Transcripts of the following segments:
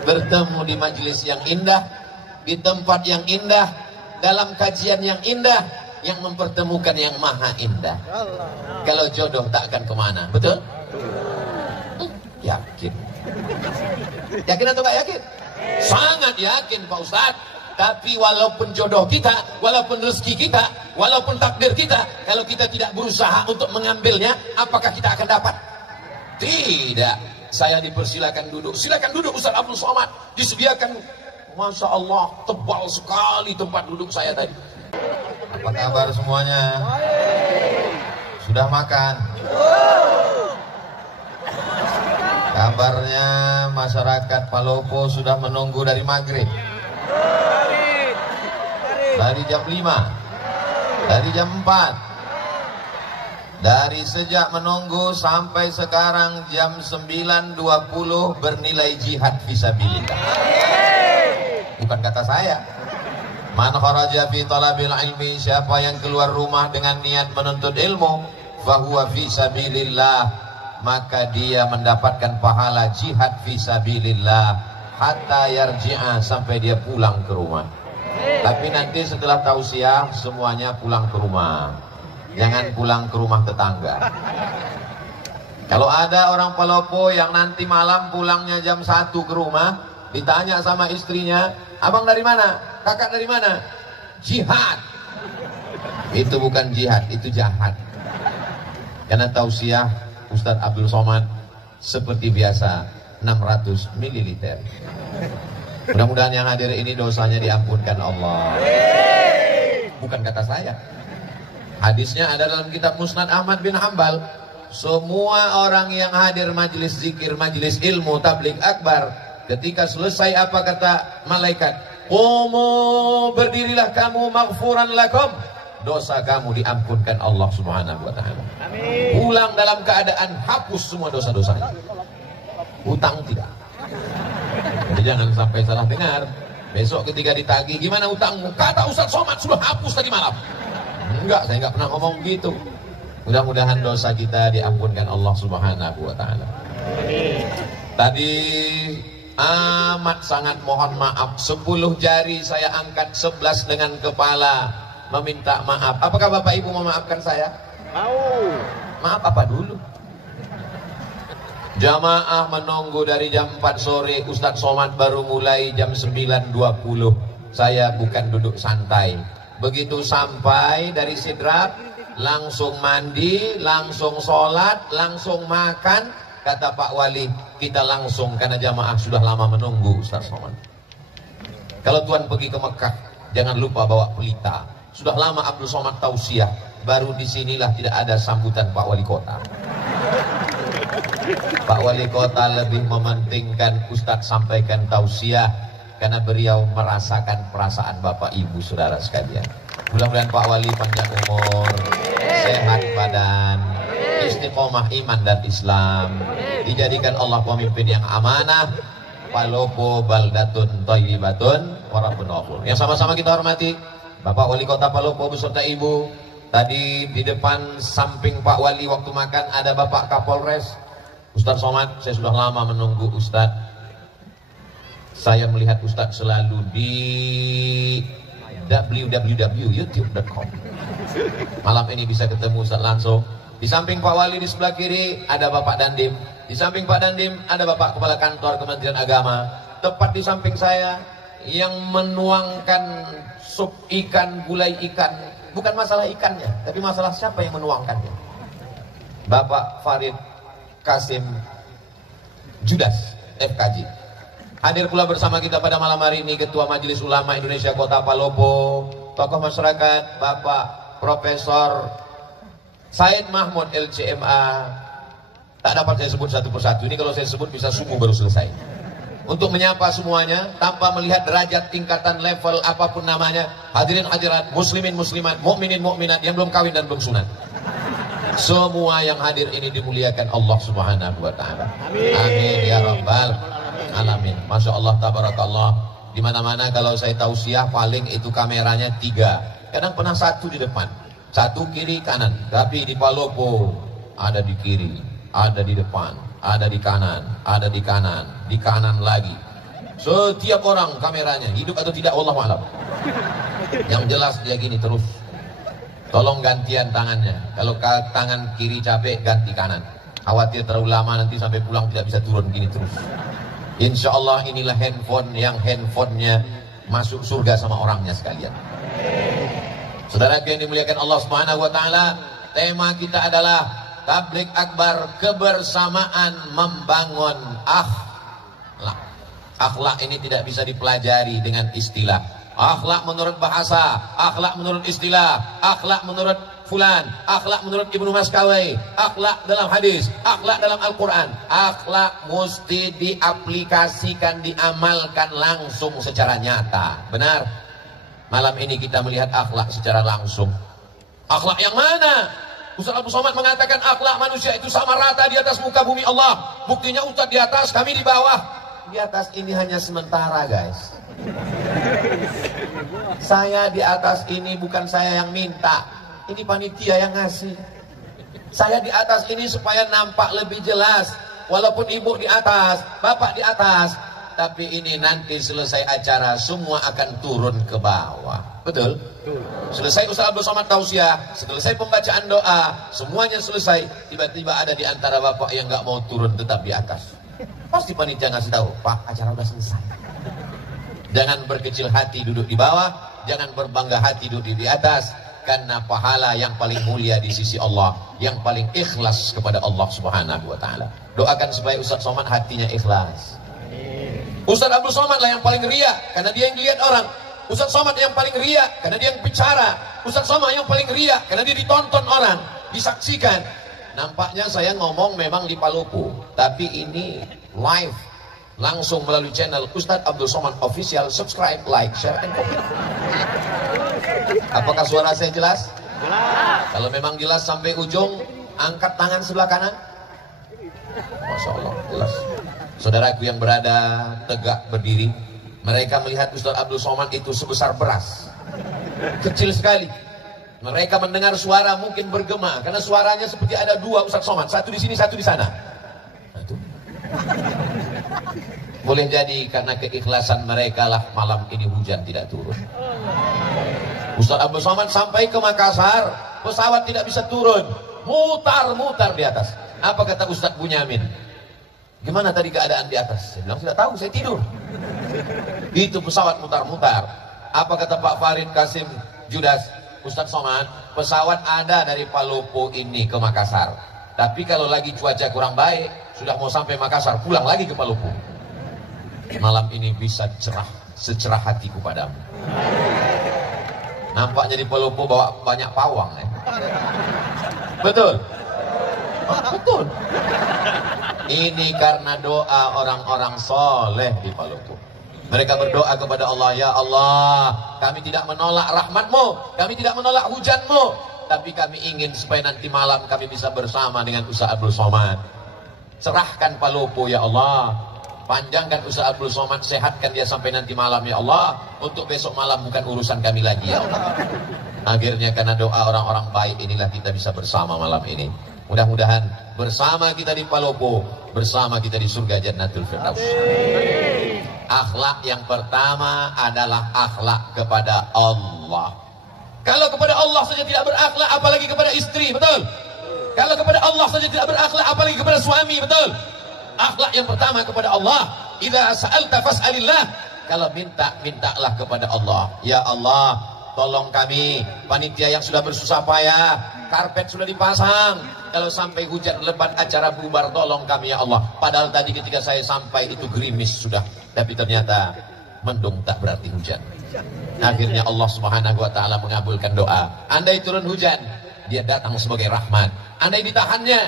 Bertemu di majelis yang indah, di tempat yang indah, dalam kajian yang indah, yang mempertemukan yang maha indah. Kalau jodoh tak akan kemana, betul? Yakin? Yakin atau gak yakin? Sangat yakin Pak Ustadz. Tapi walaupun jodoh kita, walaupun rezeki kita, walaupun takdir kita, kalau kita tidak berusaha untuk mengambilnya, apakah kita akan dapat? Tidak. Saya dipersilakan duduk. Silakan duduk Ustaz Abdul Somad. Disediakan, Masya Allah, tebal sekali tempat duduk saya tadi. Apa kabar semuanya? Sudah makan? Kabarnya masyarakat Palopo sudah menunggu dari maghrib, dari jam 5, dari jam 4, dari sejak menunggu sampai sekarang jam 9.20 bernilai jihad fisabilillah. Bukan kata saya. Man kharaja fi talabil ilmi, siapa yang keluar rumah dengan niat menuntut ilmu, fahuwa fisabilillah, maka dia mendapatkan pahala jihad fisabilillah hatta yarji'a, sampai dia pulang ke rumah. Tapi nanti setelah tausiah semuanya pulang ke rumah. Jangan pulang ke rumah tetangga. Kalau ada orang Palopo yang nanti malam pulangnya jam 1 ke rumah, ditanya sama istrinya, abang dari mana? Kakak dari mana? Jihad. Itu bukan jihad, itu jahat. Karena tausiah Ustadz Abdul Somad seperti biasa 600 ml. Mudah-mudahan yang hadir ini dosanya diampunkan Allah. Bukan kata saya. Hadisnya ada dalam kitab Musnad Ahmad bin Hambal. Semua orang yang hadir majelis zikir, majelis ilmu, tabligh akbar, ketika selesai apa kata malaikat? Qumu, berdirilah kamu, maghfuran lakum, dosa kamu diampunkan Allah Subhanahu wa taala. Pulang dalam keadaan hapus semua dosa-dosanya. Hutang tidak. Jadi jangan sampai salah dengar. Besok ketika ditagih, gimana hutangmu? Kata Ustaz Somad sudah hapus tadi malam. Enggak, saya enggak pernah ngomong begitu. Mudah-mudahan dosa kita diampunkan Allah Subhanahu wa taala. Tadi amat sangat mohon maaf, 10 jari saya angkat, 11 dengan kepala meminta maaf. Apakah Bapak Ibu memaafkan saya? Mau. Maaf apa dulu? Jamaah menunggu dari jam 4 sore, Ustadz Somad baru mulai jam 9.20. Saya bukan duduk santai. Begitu sampai dari Sidrap, langsung mandi, langsung sholat, langsung makan. Kata Pak Wali, kita langsung karena jamaah sudah lama menunggu Ustaz Somad. Kalau Tuan pergi ke Mekah, jangan lupa bawa pelita. Sudah lama Abdul Somad tausiah, baru disinilah tidak ada sambutan Pak Wali Kota. Pak Wali Kota lebih mementingkan Ustadz sampaikan tausiah, karena beliau merasakan perasaan Bapak Ibu Saudara sekalian. Mudah-mudahan Pak Wali panjang umur, sehat badan, istiqomah iman dan Islam, dijadikan Allah pemimpin yang amanah. Palopo baldatun thayyibatun wa rabbun ghafur. Yang sama-sama kita hormati Bapak Wali Kota Palopo beserta Ibu. Tadi di depan samping Pak Wali waktu makan ada Bapak Kapolres Ustadz Somad. Saya sudah lama menunggu Ustadz. Saya melihat Ustadz selalu di www.youtube.com. Malam ini bisa ketemu Ustadz langsung. Di samping Pak Wali di sebelah kiri ada Bapak Dandim. Di samping Pak Dandim ada Bapak Kepala Kantor Kementerian Agama. Tepat di samping saya yang menuangkan sup ikan, gulai ikan. Bukan masalah ikannya, tapi masalah siapa yang menuangkannya. Bapak Farid Kasim Judas, FKJ. Hadir pula bersama kita pada malam hari ini Ketua Majelis Ulama Indonesia Kota Palopo, tokoh masyarakat Bapak Profesor Said Mahmud LCMA. Tak dapat saya sebut satu persatu, ini kalau saya sebut bisa subuh baru selesai. Untuk menyapa semuanya tanpa melihat derajat, tingkatan, level apapun namanya. Hadirin hadirat, muslimin muslimat, mukminin mukminat yang belum kawin dan belum sunat. Semua yang hadir ini dimuliakan Allah Subhanahu wa taala. Amin ya rabbal alamin. Masya Allah, tabarakallah. Di mana-mana kalau saya tausiah paling itu kameranya 3. Kadang pernah 1 di depan, 1 kiri kanan. Tapi di Palopo ada di kiri, ada di depan, ada di kanan, ada di kanan, di kanan lagi. Setiap orang kameranya, hidup atau tidak Allah malam. Yang jelas dia gini terus. Tolong gantian tangannya. Kalau tangan kiri capek, ganti kanan. Khawatir terlalu lama nanti sampai pulang tidak bisa turun gini terus. Insya Allah inilah handphone yang handphonenya masuk surga sama orangnya sekalian. Saudara yang dimuliakan Allah Subhanahu wa taala, tema kita adalah Tabligh Akbar, kebersamaan membangun akhlak. Akhlak ini tidak bisa dipelajari dengan istilah. Akhlak menurut bahasa, akhlak menurut istilah, akhlak menurut fulan, akhlak menurut Ibnu Maskawai, akhlak dalam hadis, akhlak dalam Al-Quran. Akhlak mesti diaplikasikan, diamalkan langsung secara nyata. Benar? Malam ini kita melihat akhlak secara langsung. Akhlak yang mana? Ustaz Abdul Somad mengatakan akhlak manusia itu sama rata di atas muka bumi Allah. Buktinya Ustaz di atas, kami di bawah. Di atas ini hanya sementara, guys. Saya di atas ini bukan saya yang minta, ini panitia yang ngasih. Saya di atas ini supaya nampak lebih jelas. Walaupun ibu di atas, bapak di atas, tapi ini nanti selesai acara semua akan turun ke bawah. Betul? Selesai Ustaz Abdul Somad tausiah, selesai pembacaan doa, semuanya selesai. Tiba-tiba ada di antara bapak yang nggak mau turun tetap di atas. Pasti panitia ngasih tahu, Pak, acara udah selesai. Jangan berkecil hati duduk di bawah, jangan berbangga hati duduk di atas, karena pahala yang paling mulia di sisi Allah, yang paling ikhlas kepada Allah Subhanahu wa taala. Doakan supaya Ustaz Somad hatinya ikhlas. Ustaz Abdul Somad lah yang paling riya, karena dia yang dilihat orang. Ustaz Somad yang paling riya, karena dia yang bicara. Ustaz Somad yang paling riya, karena dia ditonton orang, disaksikan. Nampaknya saya ngomong memang di Palopo, tapi ini live langsung melalui channel Ustaz Abdul Somad Official. Subscribe, like, share, and comment. Apakah suara saya jelas? Jelas. Kalau memang jelas sampai ujung, angkat tangan sebelah kanan. Masya Allah, jelas. Saudaraku yang berada tegak berdiri, mereka melihat Ustaz Abdul Somad itu sebesar beras, kecil sekali. Mereka mendengar suara mungkin bergema, karena suaranya seperti ada dua Ustaz Somad, satu di sini, satu di sana. Satu. Boleh jadi karena keikhlasan mereka lah malam ini hujan tidak turun. Ustaz Abdul Somad sampai ke Makassar, pesawat tidak bisa turun, mutar-mutar di atas. Apa kata Ustaz Bunyamin? Gimana tadi keadaan di atas? Saya bilang, tidak tahu, saya tidur. Itu pesawat mutar-mutar. Apa kata Pak Farid Kasim Judas? Ustaz Somad, pesawat ada dari Palopo ini ke Makassar. Tapi kalau lagi cuaca kurang baik, sudah mau sampai Makassar, pulang lagi ke Palopo. Malam ini bisa cerah, secerah hatiku padamu. Nampaknya di Palopo bawa banyak pawang, ya? Betul? Oh, betul. Ini karena doa orang-orang soleh di Palopo. Mereka berdoa kepada Allah, ya Allah, kami tidak menolak rahmat-Mu, kami tidak menolak hujan-Mu, tapi kami ingin supaya nanti malam kami bisa bersama dengan Ustaz Abdul Somad. Cerahkan Palopo, ya Allah. Panjangkan Ustaz Abdul Somad, sehatkan dia sampai nanti malam, ya Allah. Untuk besok malam bukan urusan kami lagi, ya Allah. Akhirnya karena doa orang-orang baik inilah kita bisa bersama malam ini. Mudah-mudahan bersama kita di Palopo, bersama kita di surga Jannatul Firdaus. Akhlak yang pertama adalah akhlak kepada Allah. Kalau kepada Allah saja tidak berakhlak, apalagi kepada istri, betul? Kalau kepada Allah saja tidak berakhlak, apalagi kepada suami, betul? Akhlak yang pertama kepada Allah. Idza sa'alta fas'alillah. Kalau minta, mintalah kepada Allah. Ya Allah, tolong kami, panitia yang sudah bersusah payah, karpet sudah dipasang, kalau sampai hujan lebat acara bubar, tolong kami ya Allah. Padahal tadi ketika saya sampai itu gerimis sudah, tapi ternyata mendung tak berarti hujan. Akhirnya Allah Subhanahu wa taala mengabulkan doa. Andai turun hujan, dia datang sebagai rahmat. Andai ditahannya,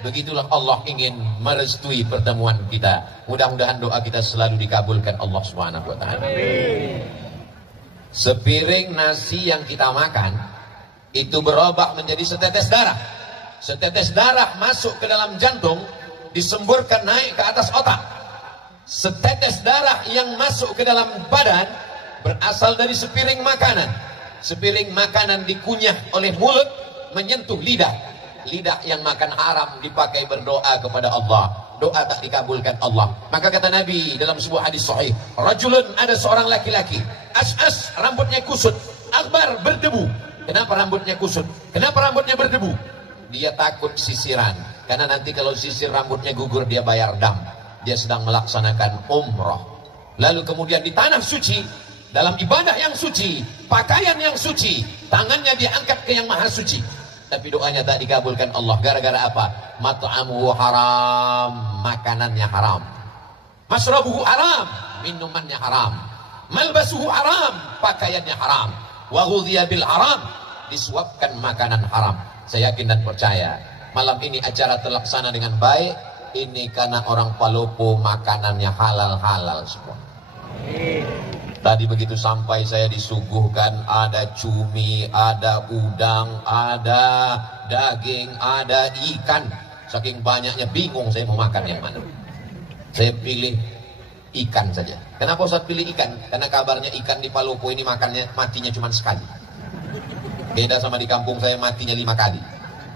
begitulah Allah ingin merestui pertemuan kita. Mudah-mudahan doa kita selalu dikabulkan Allah Subhanahu wa taala. Sepiring nasi yang kita makan itu berubah menjadi setetes darah. Setetes darah masuk ke dalam jantung, disemburkan naik ke atas otak. Setetes darah yang masuk ke dalam badan berasal dari sepiring makanan. Sepiring makanan dikunyah oleh mulut, menyentuh lidah. Lidah yang makan haram dipakai berdoa kepada Allah. doa tak dikabulkan Allah. Maka kata Nabi dalam sebuah hadis sahih, rajulun, ada seorang laki-laki, as'as, rambutnya kusut, akbar, berdebu. Kenapa rambutnya kusut? Kenapa rambutnya berdebu? Dia takut sisiran, karena nanti kalau sisir rambutnya gugur dia bayar dam. Dia sedang melaksanakan umrah. Lalu kemudian di tanah suci, dalam ibadah yang suci, pakaian yang suci, tangannya diangkat ke yang maha suci, tapi doanya tak dikabulkan Allah. Gara-gara apa? Mat'amuhu haram, makanannya haram. Masrabuhu haram, minumannya haram. Malbasuhu haram, pakaiannya haram. Wa ghudhiya bil haram, disuapkan makanan haram. Saya yakin dan percaya malam ini acara terlaksana dengan baik. Ini karena orang Palopo makanannya halal-halal semua. Tadi begitu sampai saya disuguhkan ada cumi, ada udang, ada daging, ada ikan. Saking banyaknya bingung saya mau makan yang mana. Saya pilih ikan saja. Kenapa Ustaz pilih ikan? Karena kabarnya ikan di Palopo ini matinya cuma sekali. Beda sama di kampung saya matinya 5 kali.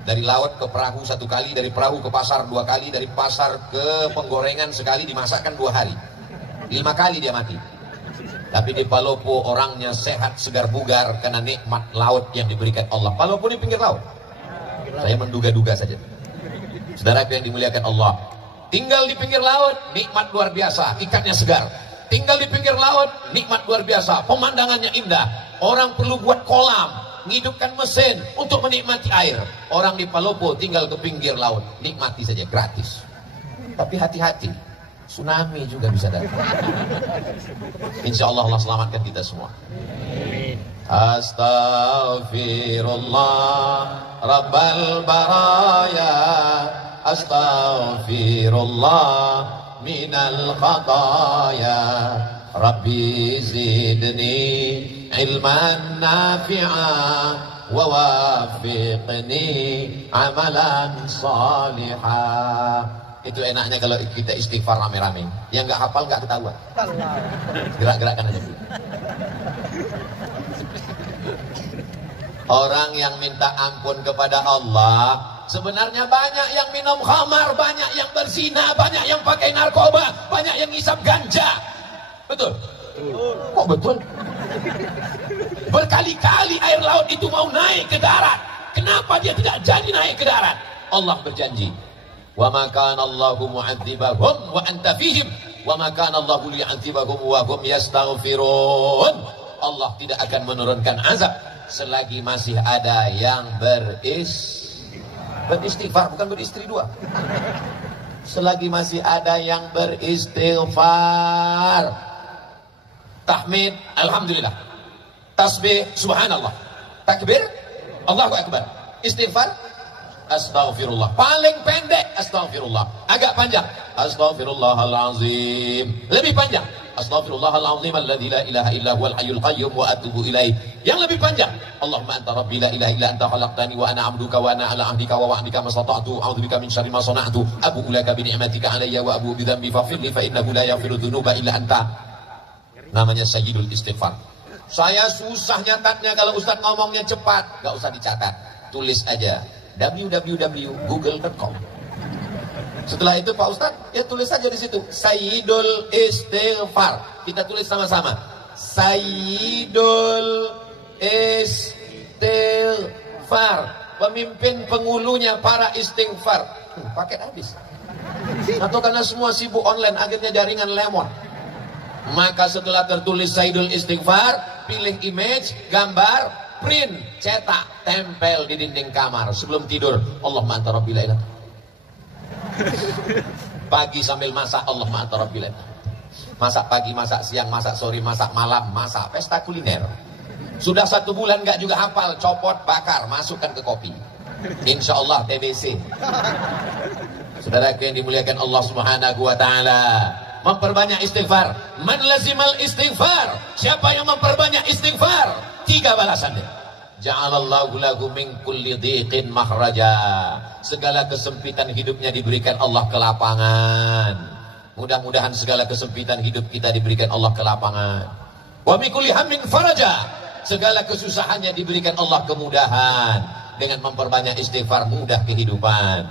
Dari laut ke perahu 1 kali, dari perahu ke pasar 2 kali, dari pasar ke penggorengan sekali, dimasakkan 2 hari. 5 kali dia mati. Tapi di Palopo orangnya sehat, segar bugar karena nikmat laut yang diberikan Allah. Palopo di pinggir laut. Saya menduga-duga saja. Saudara yang dimuliakan Allah, tinggal di pinggir laut, nikmat luar biasa, ikannya segar. Tinggal di pinggir laut, nikmat luar biasa, pemandangannya indah. Orang perlu buat kolam, menghidupkan mesin untuk menikmati air. Orang di Palopo tinggal ke pinggir laut, nikmati saja gratis. Tapi hati-hati, tsunami juga bisa datang. Insya Allah Allah selamatkan kita semua. Astaghfirullah Rabbal baraya, astaghfirullah minal khataya, Rabbi zidni ilman nafi'a wa wafiqni amalan salihah. Itu enaknya kalau kita istighfar rame-rame. Yang nggak hafal nggak ketahuan. Gerak-gerakkan aja. Orang yang minta ampun kepada Allah, sebenarnya banyak yang minum khamar, banyak yang berzina, banyak yang pakai narkoba, banyak yang ngisap ganja. Betul? Kok betul? Berkali-kali air laut itu mau naik ke darat. Kenapa dia tidak jadi naik ke darat? Allah berjanji, wa ma kana Allahu mu'adzibahum wa anta fihim wa ma kana Allahu li'adzibahum wa hum yastaghfirun. Allah tidak akan menurunkan azab selagi masih ada yang beristighfar, bukan beristri 2. Selagi masih ada yang beristighfar. Tahmid alhamdulillah, tasbih subhanallah, takbir Allahu akbar, istighfar astaghfirullah. Paling pendek astaghfirullah, agak panjang astaghfirullahalazim, lebih panjang astaghfirullahalazim alladzi la ilaha illa huwal hayyul qayyum wa atubu ilaih. Yang lebih panjang Allahumma anta rabbi la ilaha illa anta khalaqtani wa ana 'abduka wa ana 'ala 'ahdika wa wa'dika mastata'tu a'udzubika min syarri ma sana'tu abu'u laka bi ni'matika 'alayya wa abu'u bi dhanbi faghfirli fa innahu la yaghfiru dzunuba illa anta. Namanya sayyidul istighfar. Saya susah nyatatnya kalau Ustaz ngomongnya cepat, gak usah dicatat, tulis aja www.google.com. Setelah itu Pak Ustaz, ya tulis saja di situ Sayyidul Istighfar. Kita tulis sama-sama Sayyidul Istighfar, pemimpin pengulunya para istighfar. Paket habis. Atau karena semua sibuk online, akhirnya jaringan lemon. Maka setelah tertulis Sayyidul Istighfar, pilih image, gambar, print, cetak, tempel di dinding kamar. Sebelum tidur, Allahumma anta rabbil alamin. Pagi sambil masak, Allahumma anta rabbil alamin. Masak pagi, masak siang, masak sore, masak malam, masak pesta kuliner. Sudah 1 bulan nggak juga hafal, copot, bakar, masukkan ke kopi. Insya Allah TBC. Saudara yang dimuliakan Allah Subhanahu wa Ta'ala, memperbanyak istighfar. Man lazimal istighfar, siapa yang memperbanyak istighfar, 3 balasannya. Ja'alallahu lahu min kulli dhiqin makhraja, segala kesempitan hidupnya diberikan Allah kelapangan. Mudah-mudahan segala kesempitan hidup kita diberikan Allah kelapangan. Wa min kulli hammin faraja, segala kesusahannya diberikan Allah kemudahan. Dengan memperbanyak istighfar mudah kehidupan.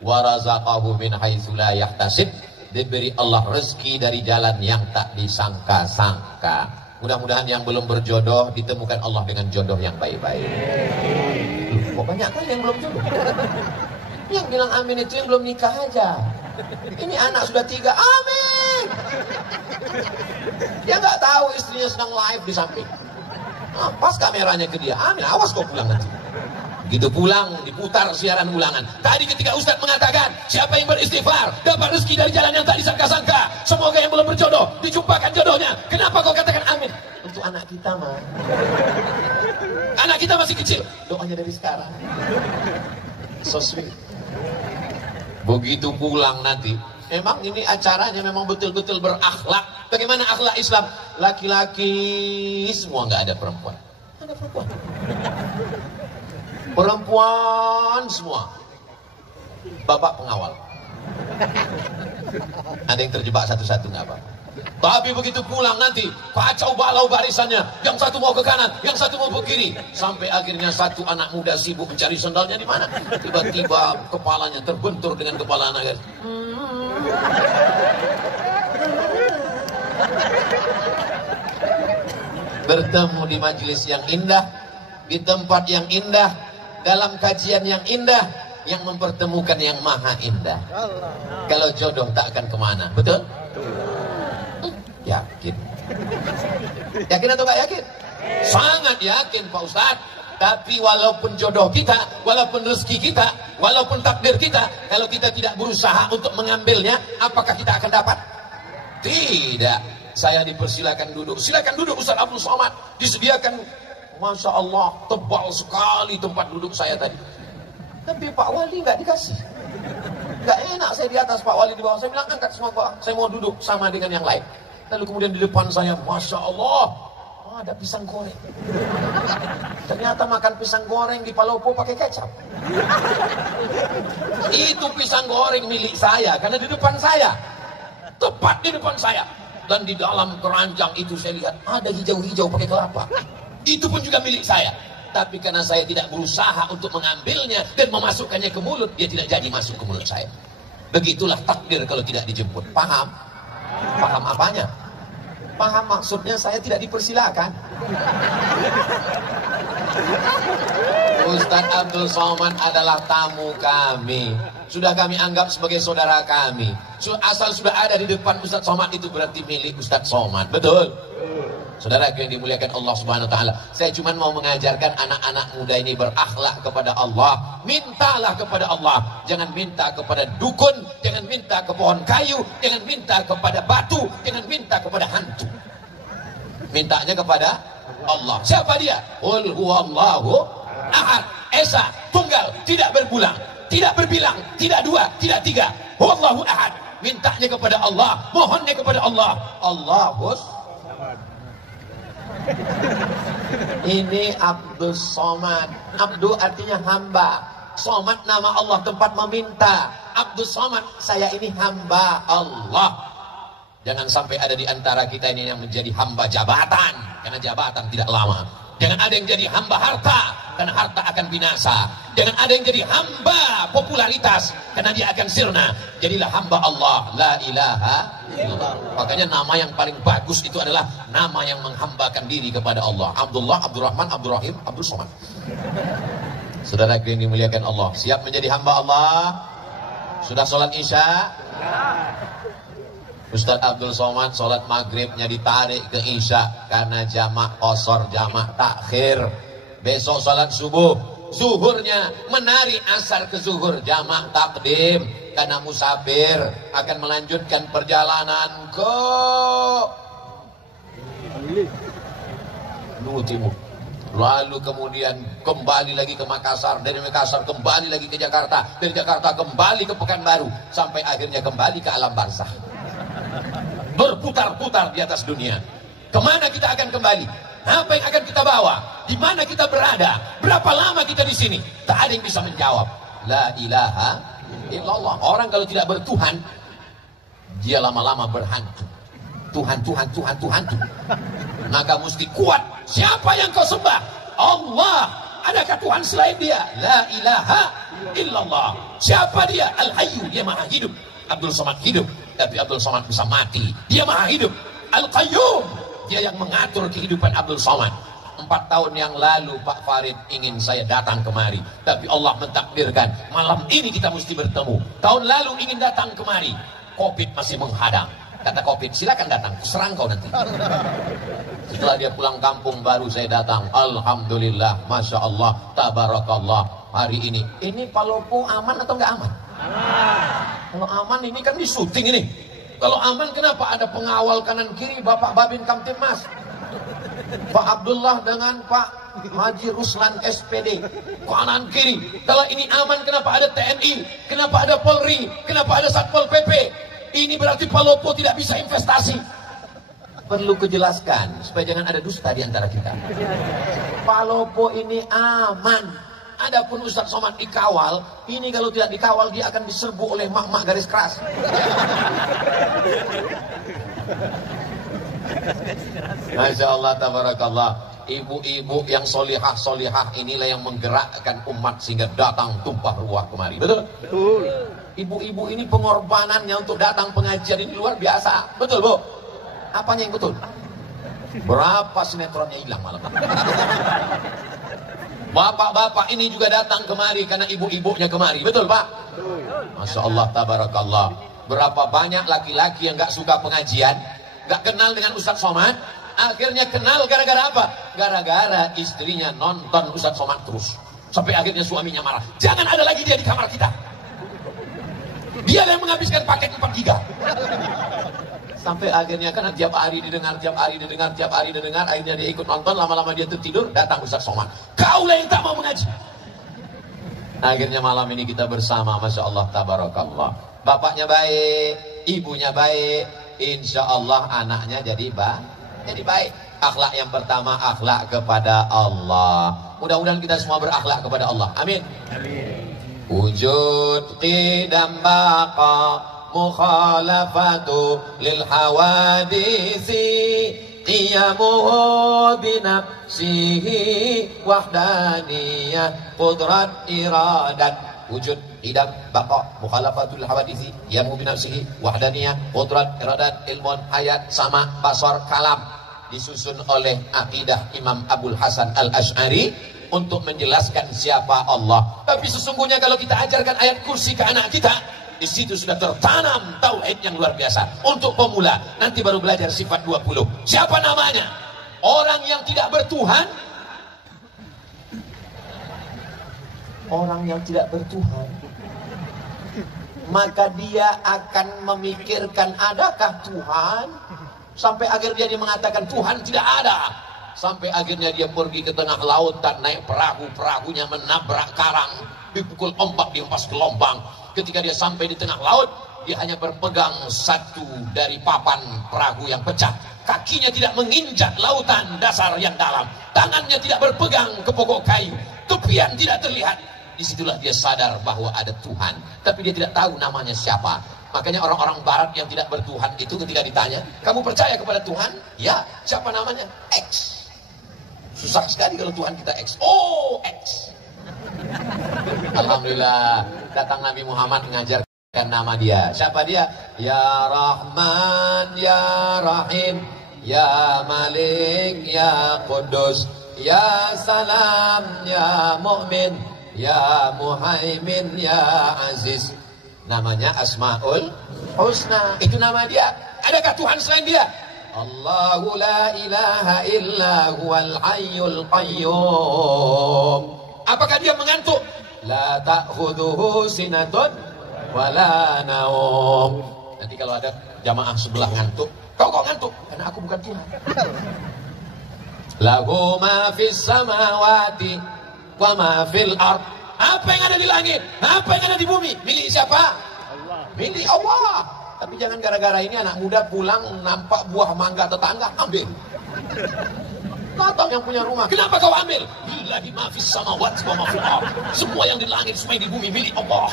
wa razaqahu min haitsu la yahtasib, diberi Allah rezeki dari jalan yang tak disangka-sangka. Mudah-mudahan yang belum berjodoh ditemukan Allah dengan jodoh yang baik-baik. Kok banyak kan yang belum jodoh? Yang bilang amin itu yang belum nikah aja. Ini anak sudah 3, amin. Dia nggak tahu istrinya sedang live di samping. Nah, pas kameranya ke dia, amin, awas kau pulang nanti. Begitu pulang, diputar siaran ulangan. Tadi ketika Ustadz mengatakan, siapa yang beristighfar dapat rezeki dari jalan yang tak disangka-sangka. Semoga yang belum berjodoh dijumpakan jodohnya. Kenapa kau katakan amin? Untuk anak kita mah. Anak kita masih kecil. Doanya dari sekarang. So sweet. Begitu pulang nanti, memang ini acaranya memang betul-betul berakhlak. Bagaimana akhlak Islam? Laki-laki semua, nggak ada perempuan. Ada perempuan. Perempuan semua. Bapak pengawal. Ada yang terjebak satu-satu nggak apa. Tapi begitu pulang nanti kacau balau barisannya. Yang satu mau ke kanan, yang satu mau ke kiri. Sampai akhirnya satu anak muda sibuk mencari sendalnya di mana. Tiba-tiba kepalanya terbentur dengan kepala anak. Bertemu di majelis yang indah, di tempat yang indah, dalam kajian yang indah, yang mempertemukan yang maha indah. Kalau jodoh tak akan kemana, betul? Yakin? Yakin atau gak yakin? Sangat yakin Pak Ustadz. Tapi walaupun jodoh kita, walaupun rezeki kita, walaupun takdir kita, kalau kita tidak berusaha untuk mengambilnya, apakah kita akan dapat? Tidak. Saya dipersilakan duduk. Silakan duduk Ustaz Abdul Somad. Disediakan, Masya Allah, tebal sekali tempat duduk saya tadi. Tapi Pak Wali nggak dikasih. Nggak enak saya di atas, Pak Wali di bawah. Saya bilang angkat semua Pak, saya mau duduk sama dengan yang lain. Lalu kemudian di depan saya, Masya Allah, oh, ada pisang goreng. Ternyata makan pisang goreng di Palopo pakai kecap. Itu pisang goreng milik saya, karena di depan saya. Tepat di depan saya. Dan di dalam keranjang itu saya lihat ada hijau-hijau pakai kelapa. Itu pun juga milik saya. Tapi karena saya tidak berusaha untuk mengambilnya dan memasukkannya ke mulut, dia tidak jadi masuk ke mulut saya. Begitulah takdir kalau tidak dijemput. Paham? Paham apanya? Paham maksudnya saya tidak dipersilakan. Ustaz Abdul Somad adalah tamu kami. Sudah kami anggap sebagai saudara kami. Asal sudah ada di depan Ustaz Somad itu berarti milik Ustaz Somad. Betul? Saudara yang dimuliakan Allah Subhanahu wa taala. Saya cuma mau mengajarkan anak-anak muda ini berakhlak kepada Allah. Mintalah kepada Allah. Jangan minta kepada dukun, jangan minta ke pohon kayu, jangan minta kepada batu, jangan minta kepada hantu. Mintanya kepada Allah. Siapa dia? Qul huwallahu ahad. Esa, tunggal, tidak berpulang, tidak berbilang, tidak dua, tidak tiga. Huwallahu ahad. Mintanya kepada Allah, mohonnya kepada Allah. Allahus. Ini Abdul Somad. Abdul artinya hamba. Somad nama Allah, tempat meminta. Abdul Somad, saya ini hamba Allah. Jangan sampai ada di antara kita ini yang menjadi hamba jabatan, karena jabatan tidak lama. Jangan ada yang jadi hamba harta, karena harta akan binasa. Jangan ada yang jadi hamba popularitas, karena dia akan sirna. Jadilah hamba Allah, la ilaha illallah. Makanya nama yang paling bagus itu adalah nama yang menghambakan diri kepada Allah. Abdullah, Abdurrahman, Abdurrahim, Abdul Somad. Saudara yang dimuliakan Allah, siap menjadi hamba Allah? Sudah sholat isya? Ustaz Abdul Somad sholat maghribnya ditarik ke isya karena jamak qasar, jamak takhir. Besok sholat subuh, zuhurnya menarik asar ke zuhur, jamak takdim karena musafir akan melanjutkan perjalanan ke Luwu Timur. Lalu kemudian kembali lagi ke Makassar, dari Makassar kembali lagi ke Jakarta, dari Jakarta kembali ke Pekanbaru, sampai akhirnya kembali ke alam barzakh. Berputar-putar di atas dunia. Kemana kita akan kembali? Apa yang akan kita bawa? Di mana kita berada? Berapa lama kita di sini? Tak ada yang bisa menjawab. La ilaha illallah. Orang kalau tidak bertuhan, dia lama-lama berhantu. Tuhan. Maka mesti kuat. Siapa yang kau sembah? Allah. Adakah Tuhan selain dia? La ilaha illallah. Siapa dia? Al-Hayyu, dia maha hidup. Abdul Somad hidup, tapi Abdul Somad bisa mati. Dia maha hidup. Al-Qayyum, dia yang mengatur kehidupan Abdul Somad. 4 tahun yang lalu Pak Farid ingin saya datang kemari, tapi Allah mentakdirkan malam ini kita mesti bertemu. Tahun lalu ingin datang kemari, Covid masih menghadang. Kata Covid, silakan datang, serang kau nanti. Setelah dia pulang kampung baru saya datang. Alhamdulillah, Masya Allah, Tabarakallah. Hari ini Palopo aman atau nggak aman? Kalau aman ini kan di syuting ini. Kalau aman kenapa ada pengawal kanan kiri Bapak Babin Kamtibmas, Pak Abdullah dengan Pak Haji Ruslan SPD kanan kiri. Kalau ini aman kenapa ada TNI, kenapa ada Polri, kenapa ada Satpol PP? Ini berarti Palopo tidak bisa investasi. Perlu kejelaskan supaya jangan ada dusta di antara kita. Palopo ini aman. Adapun Ustadz Somad dikawal, ini kalau tidak dikawal dia akan diserbu oleh mak-mak garis keras. Masya Allah, tabarakallah. Ibu-ibu yang solihah inilah yang menggerakkan umat sehingga datang tumpah ruah kemari. Betul? Betul. Ibu-ibu ini pengorbanannya untuk datang pengajian ini luar biasa. Betul, Bu? Apanya yang betul? Berapa sinetronnya hilang malam? Bapak-bapak ini juga datang kemari karena ibu-ibunya kemari. Betul, Pak? Masya Allah, tabarakallah. Berapa banyak laki-laki yang gak suka pengajian, gak kenal dengan Ustadz Somad, akhirnya kenal gara-gara apa? Gara-gara istrinya nonton Ustadz Somad terus. Sampai akhirnya suaminya marah. Jangan ada lagi dia di kamar kita. Dia yang menghabiskan paket 4 giga. Sampai akhirnya kan tiap hari didengar, akhirnya dia ikut nonton, lama-lama dia tertidur, datang Ustadz Somad. Kaulah yang tak mau mengaji. Akhirnya malam ini kita bersama, Masya Allah, tabarakallah. Bapaknya baik, ibunya baik, insya Allah anaknya jadi baik. Akhlak yang pertama, akhlak kepada Allah. Mudah-mudahan kita semua berakhlak kepada Allah. Amin. Amin. Wujud qidam baqa mukhalafatu lil hawadisi qiyamuhu binafsihi wahdaniyah qudrat iradat. Wujud qidam baqa mukhalafatu lil hawadisi qiyamuhu binafsihi wahdaniyah qudrat iradat. Ilmun ayat sama basar kalam disusun oleh akidah Imam Abul Hasan Al-Asy'ari untuk menjelaskan siapa Allah. Tapi sesungguhnya kalau kita ajarkan ayat kursi ke anak kita, di situ sudah tertanam tauhid yang luar biasa. Untuk pemula, nanti baru belajar sifat 20. Siapa namanya? Orang yang tidak bertuhan. Orang yang tidak bertuhan, maka dia akan memikirkan adakah Tuhan, sampai akhirnya dia mengatakan Tuhan tidak ada. Sampai akhirnya dia pergi ke tengah lautan, naik perahunya menabrak karang, dipukul ombak, dihempas gelombang. Ketika dia sampai di tengah laut, dia hanya berpegang satu dari papan perahu yang pecah. Kakinya tidak menginjak lautan dasar yang dalam, tangannya tidak berpegang ke pokok kayu, tepian tidak terlihat. Disitulah dia sadar bahwa ada Tuhan, tapi dia tidak tahu namanya siapa. Makanya orang-orang barat yang tidak bertuhan itu ketika ditanya, kamu percaya kepada Tuhan? Ya. Siapa namanya? X. Susah sekali kalau Tuhan kita X. Oh, X. Alhamdulillah, datang Nabi Muhammad mengajarkan nama dia. Siapa dia? Ya Rahman, Ya Rahim, Ya Malik, Ya Qudus, Ya Salam, Ya Mu'min, Ya Muhaimin, Ya Aziz. Namanya Asmaul Husna. Itu nama dia. Adakah Tuhan selain dia? Allahu la ilaha illa huwal hayyul qayyum. Apakah dia mengantuk? La ta'khudhuhu sinatun wala naum. Nanti kalau ada jamaah sebelah ngantuk, kau ngantuk? Karena aku bukan Tuhan. Lahu ma fis samawati wa ma fil ard. Apa yang ada di langit, apa yang ada di bumi, milik siapa? Allah. Milik Allah. Tapi jangan gara-gara ini anak muda pulang nampak buah mangga tetangga, ambil. Datang yang punya rumah, kenapa kau ambil? Lillahi ma fis samawati wa ma fil ard. Semua yang di langit, semua yang di bumi milik Allah.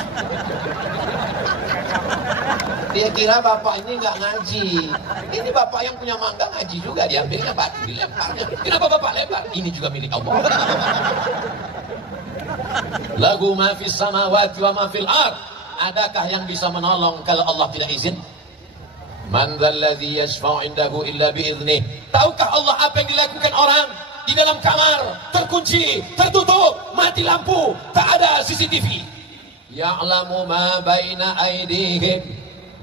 Dia kira bapak ini nggak ngaji. Ini bapak yang punya mangga ngaji juga, diambilnya batu, dilemparnya. Kenapa bapak lempar? Ini juga milik Allah. Lahu ma fis samawati wa ma fil ard. Adakah yang bisa menolong kalau Allah tidak izin? Man dzalladzi yashfa'u 'indahu illa bi'idznih. Tahukah Allah apa yang dilakukan orang di dalam kamar, terkunci, tertutup, mati lampu, tak ada CCTV? Ya'lamu ma baina aydihim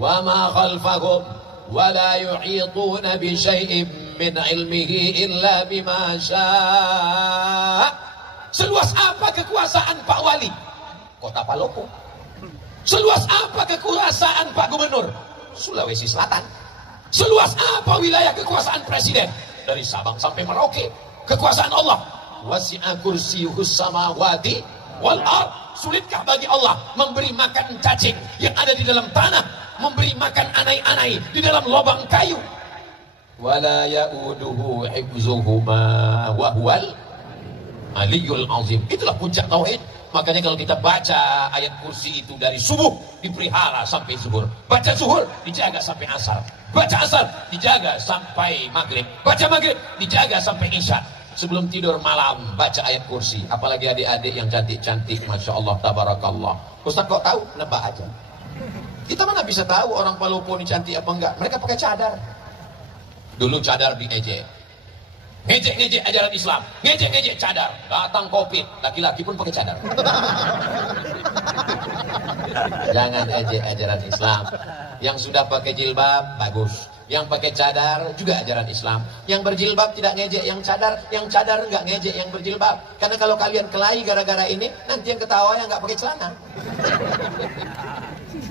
wa ma khalfahum wa la yu'ituna bi syai'in min 'ilmihi illa bima syaa'. Seluas apa kekuasaan Pak Wali? Kota Palopo. Seluas apa kekuasaan Pak Gubernur? Sulawesi Selatan. Seluas apa wilayah kekuasaan presiden? Dari Sabang sampai Merauke. Kekuasaan Allah. Wasi'a kursiyuhus samawati wal ard. Sulitkah bagi Allah memberi makan cacing yang ada di dalam tanah, memberi makan anai-anai di dalam lubang kayu? Wala ya'uduhu hifzuhuma wa huwal aliyul azim. Itulah puncak tauhid. Makanya kalau kita baca ayat kursi itu dari subuh dipelihara sampai zuhur, baca zuhur dijaga sampai asar, baca asar dijaga sampai maghrib, baca maghrib dijaga sampai isya. Sebelum tidur malam baca ayat kursi. Apalagi adik-adik yang cantik-cantik, masya Allah, tabarakallah. Ustaz kok tahu? Nebak aja. Kita mana bisa tahu orang Palopo ini cantik apa enggak? Mereka pakai cadar. Dulu cadar diejek. Ngejek-ngejek ajaran Islam, ngejek-ngejek cadar. Datang Covid, laki-laki pun pakai cadar. Jangan ejek ajaran Islam. Yang sudah pakai jilbab bagus, yang pakai cadar juga ajaran Islam. Yang berjilbab tidak ngejek yang cadar nggak ngejek yang berjilbab. Karena kalau kalian kelahi gara-gara ini, nanti yang ketawa yang nggak pakai celana.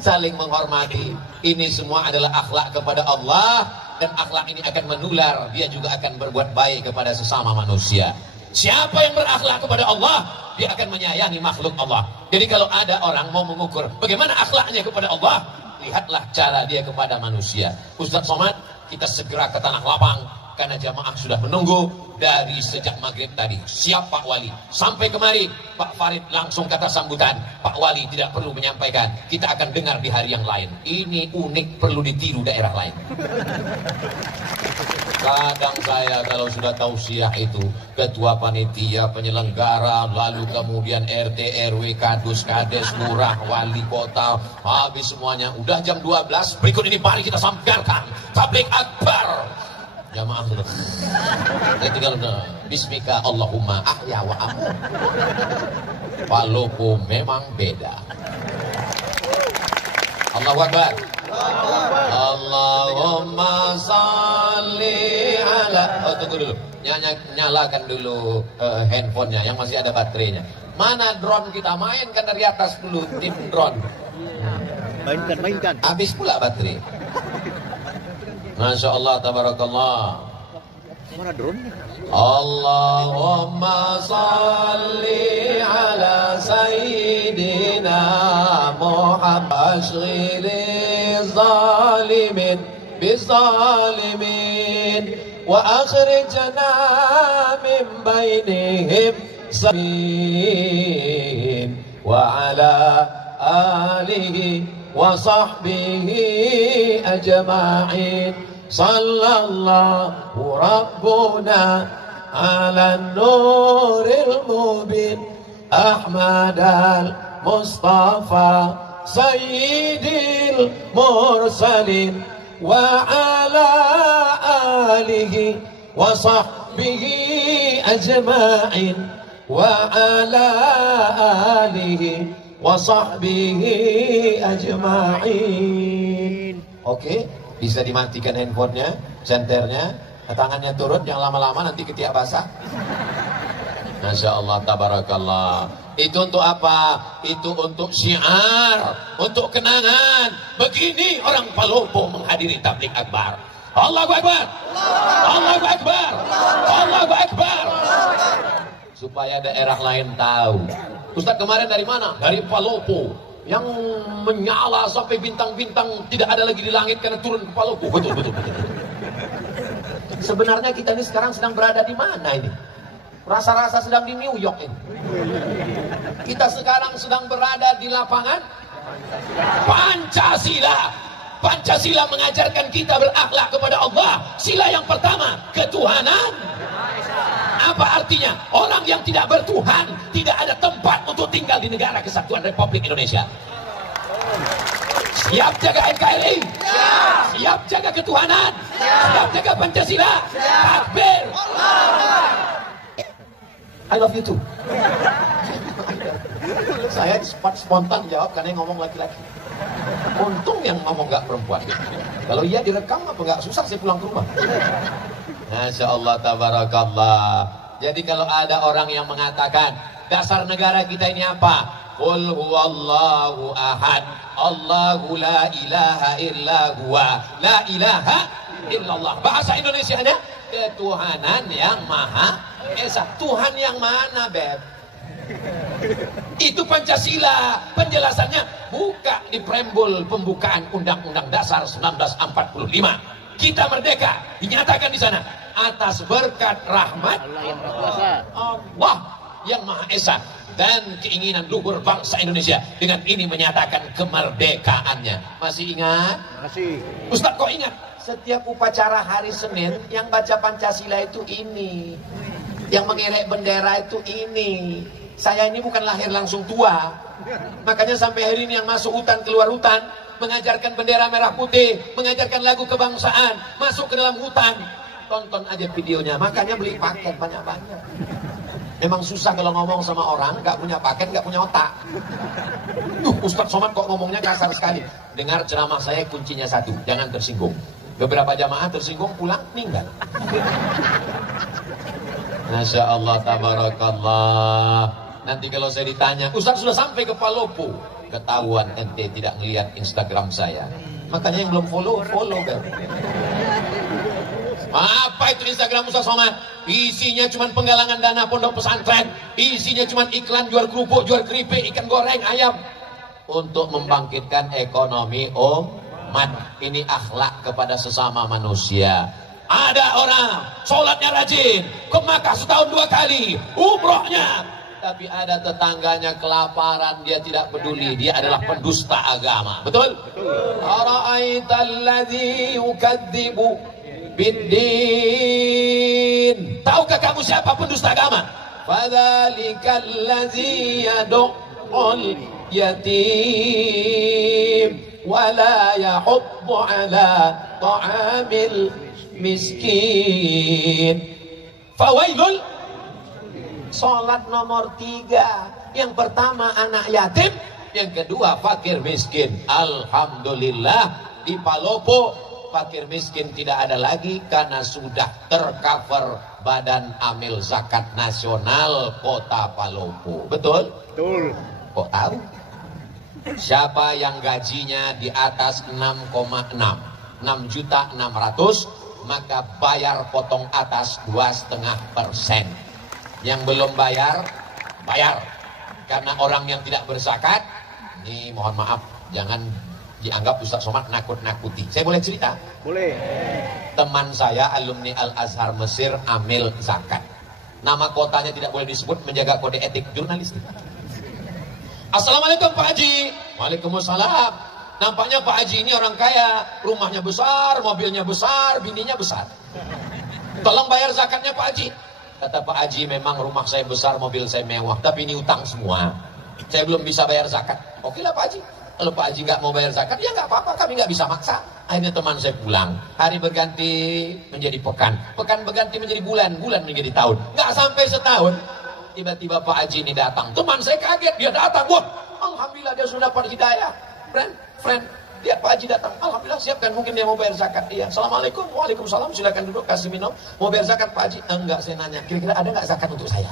Saling menghormati. Ini semua adalah akhlak kepada Allah. Dan akhlak ini akan menular. Dia juga akan berbuat baik kepada sesama manusia. Siapa yang berakhlak kepada Allah, dia akan menyayangi makhluk Allah. Jadi kalau ada orang mau mengukur bagaimana akhlaknya kepada Allah, lihatlah cara dia kepada manusia. Ustaz Somad, kita segera ke Tanah Lapang, karena jamaah sudah menunggu dari sejak maghrib tadi. Siap Pak Wali. Sampai kemari Pak Farid langsung kata sambutan, Pak Wali tidak perlu menyampaikan, kita akan dengar di hari yang lain. Ini unik, perlu ditiru daerah lain. Kadang saya kalau sudah tausiah itu, ketua panitia, penyelenggara, lalu kemudian RT, RW, kadus, kades, lurah, wali kota, habis semuanya. Udah jam 12, berikut ini mari kita sampaikan tabligh akbar. Jamaah sudah. Saya tinggal bismika Allahumma ahya wa amu. Palopo memang beda. Allahu Akbar. Allahumma salli ala. Oh, tunggu dulu. Nyalakan dulu handphonenya yang masih ada baterainya. Mana drone kita? Mainkan dari atas dulu, tim drone. Mainkan. Habis pula baterai. Masya Allah, tabarakallah. Mana drone? Allahumma salli ala sayyidina Muhammad ashghili zalimin bizalimin wa akhrijna min bainihim samin wa ala alihi wa sahbihi ajma'in. Sallallahu rabbuna ala nuril mubin Ahmad al-Mustafa sayyidil mursalin wa ala alihi wa sahbihi ajma'in wa ala alihi wa sahbihi ajma'in. Oke, bisa dimatikan handphonenya, senternya, tangannya turun, jangan lama-lama nanti ketiak basah. Masya Allah, tabarakallah. Itu untuk apa? Itu untuk syiar, untuk kenangan. Begini orang Palopo menghadiri tabligh akbar. Allahu Akbar, Allahu Akbar, Allahu Akbar. Supaya daerah lain tahu. Ustaz kemarin dari mana? Dari Palopo. Yang menyala sampai bintang-bintang tidak ada lagi di langit karena turun ke Palopo. Betul. Sebenarnya kita ini sekarang sedang berada di mana ini? Rasa-rasa sedang di New York ini. Kita sekarang sedang berada di lapangan Pancasila. Pancasila mengajarkan kita berakhlak kepada Allah. Sila yang pertama, ketuhanan. Apa artinya? Orang yang tidak bertuhan tidak ada tempat untuk tinggal di negara kesatuan Republik Indonesia. Siap jaga NKRI? Siap jaga ketuhanan? Siap jaga Pancasila? Takbir! I love you too. Saya spontan jawab karena yang ngomong laki-laki. Untung yang ngomong gak perempuan. Kalau iya direkam apa gak susah saya pulang ke rumah. Masya Allah, tabarakallah. Jadi kalau ada orang yang mengatakan dasar negara kita ini apa? Qul huwallahu ahad, Allahu la ilaha illa huwa, la ilaha illallah. Bahasa Indonesianya ketuhanan yang maha esa. Tuhan yang mana, Beb? Itu Pancasila. Penjelasannya buka di preambul pembukaan Undang-Undang Dasar 1945. Kita merdeka, dinyatakan di sana atas berkat rahmat Allah yang Maha Esa dan keinginan luhur bangsa Indonesia. Dengan ini menyatakan kemerdekaannya. Masih ingat? Masih. Ustaz kok ingat? Setiap upacara hari Senin yang baca Pancasila itu ini, yang mengelek bendera itu ini. Saya ini bukan lahir langsung tua, makanya sampai hari ini yang masuk hutan keluar hutan mengajarkan bendera merah putih, mengajarkan lagu kebangsaan, masuk ke dalam hutan. Tonton aja videonya, makanya beli paket banyak-banyak. Memang susah kalau ngomong sama orang gak punya paket, gak punya otak. Ustaz Somad kok ngomongnya kasar sekali. Dengar ceramah saya, kuncinya satu, jangan tersinggung. Beberapa jamaah tersinggung pulang meninggal. Masya Allah, tabarakallah. Nanti kalau saya ditanya, Ustaz sudah sampai ke Palopo, ketahuan ente tidak ngelihat Instagram saya. Makanya yang belum follow kan. Apa itu Instagram Ustaz Somad? Isinya cuma penggalangan dana pondok pesantren, isinya cuma iklan jual kerupuk, jual keripik, ikan goreng, ayam, untuk membangkitkan ekonomi umat. Ini akhlak kepada sesama manusia. Ada orang sholatnya rajin, ke Makkah setahun 2 kali, umrohnya, tapi ada tetangganya kelaparan, dia tidak peduli, dia adalah pendusta agama. Betul? Ara'aital ladzi yukadzibu biddin. Tahukah kamu siapa pendusta agama? Fadzalikal ladzi yad'ul yatim wala yahuddu ala ta'amil miskin. Fawailul. Salat nomor 3. Yang pertama anak yatim, yang kedua fakir miskin. Alhamdulillah di Palopo fakir miskin tidak ada lagi karena sudah tercover Badan Amil Zakat Nasional Kota Palopo. Betul? Betul. Kok tahu? Siapa yang gajinya di atas 6,6 maka bayar potong atas 2,5%. Yang belum bayar, bayar. Karena orang yang tidak berzakat, ini mohon maaf, jangan dianggap Ustaz Somad nakut-nakuti. Saya boleh cerita? Boleh. Teman saya alumni Al-Azhar Mesir amil zakat. Nama kotanya tidak boleh disebut, menjaga kode etik jurnalistik. Assalamualaikum Pak Haji. Waalaikumsalam. Nampaknya Pak Haji ini orang kaya, rumahnya besar, mobilnya besar, bininya besar. Tolong bayar zakatnya Pak Haji. Kata Pak Haji, memang rumah saya besar, mobil saya mewah, tapi ini utang semua. Saya belum bisa bayar zakat. Oke lah Pak Haji. Kalau Pak Haji nggak mau bayar zakat, ya nggak apa-apa, kami nggak bisa maksa. Akhirnya teman saya pulang. Hari berganti menjadi pekan, pekan berganti menjadi bulan, bulan menjadi tahun. Nggak sampai setahun, tiba-tiba Pak Haji ini datang. Teman saya kaget, dia datang. Wah, alhamdulillah dia sudah dapat hidayah. Friend, lihat Pak Haji datang. Alhamdulillah, siapkan, mungkin dia mau bayar zakat. Iya. Assalamualaikum. Waalaikumsalam. Silakan duduk, kasih minum. Mau bayar zakat Pak Haji? Enggak, saya nanya. Kira-kira ada nggak zakat untuk saya?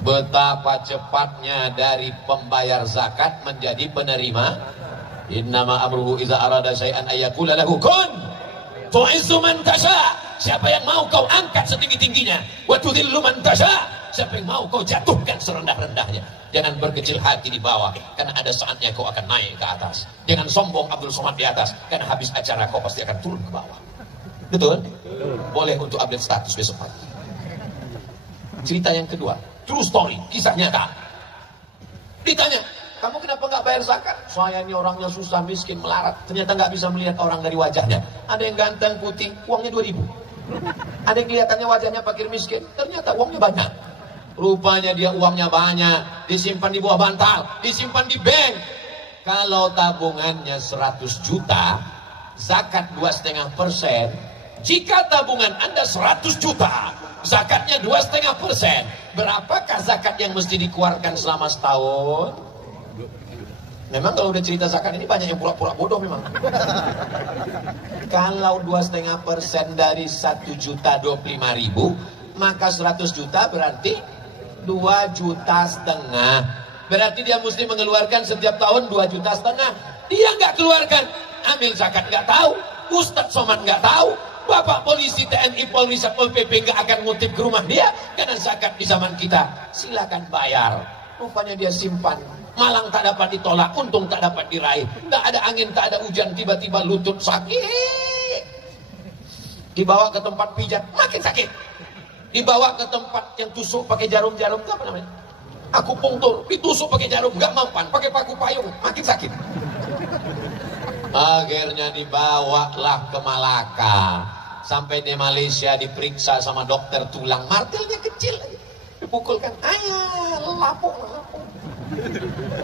Betapa cepatnya dari pembayar zakat menjadi penerima. Innama amruhu iza arada syai'an ayyakula lahu kun tu'izzu man tasha. Siapa yang mau kau angkat setinggi-tingginya, wa tudhillu man tasha. Siapa yang mau kau jatuhkan serendah-rendahnya. Jangan berkecil hati di bawah, karena ada saatnya kau akan naik ke atas. Jangan sombong Abdul Somad di atas, karena habis acara kau pasti akan turun ke bawah. Betul? Boleh untuk update status besok pagi. Cerita yang kedua, true story, kisah nyata. Ditanya, kamu kenapa nggak bayar zakat? Saya ini orangnya susah, miskin, melarat. Ternyata nggak bisa melihat orang dari wajahnya. Ada yang ganteng, putih, uangnya 2.000. Ada yang kelihatannya wajahnya fakir miskin, ternyata uangnya banyak. Rupanya dia uangnya banyak, disimpan di bawah bantal, disimpan di bank. Kalau tabungannya 100 juta, zakat 2,5%. Jika tabungan Anda 100 juta, zakatnya 2,5%. Berapakah zakat yang mesti dikeluarkan selama setahun? Memang kalau udah cerita zakat ini banyak yang pura-pura bodoh memang. Kalau 2,5% dari 1.025.000, maka 100 juta berarti 2,5 juta. Berarti dia mesti mengeluarkan setiap tahun 2,5 juta. Dia nggak keluarkan, ambil zakat nggak tahu, Ustadz Somad nggak tahu, Bapak polisi, TNI, Polri, Satpol PP nggak akan ngutip ke rumah dia karena zakat di zaman kita. Silakan bayar. Rupanya dia simpan. Malang tak dapat ditolak, untung tak dapat diraih. Tak ada angin, tak ada hujan, tiba-tiba lutut sakit. Dibawa ke tempat pijat, makin sakit. Dibawa ke tempat yang tusuk pakai jarum-jarum, apa namanya? Akupunktur, ditusuk pakai jarum, nggak mempan, pakai paku payung, makin sakit. Akhirnya dibawalah ke Malaka. Sampai di Malaysia diperiksa sama dokter tulang, martilnya kecil aja. Dipukulkan, ayah, lapuk.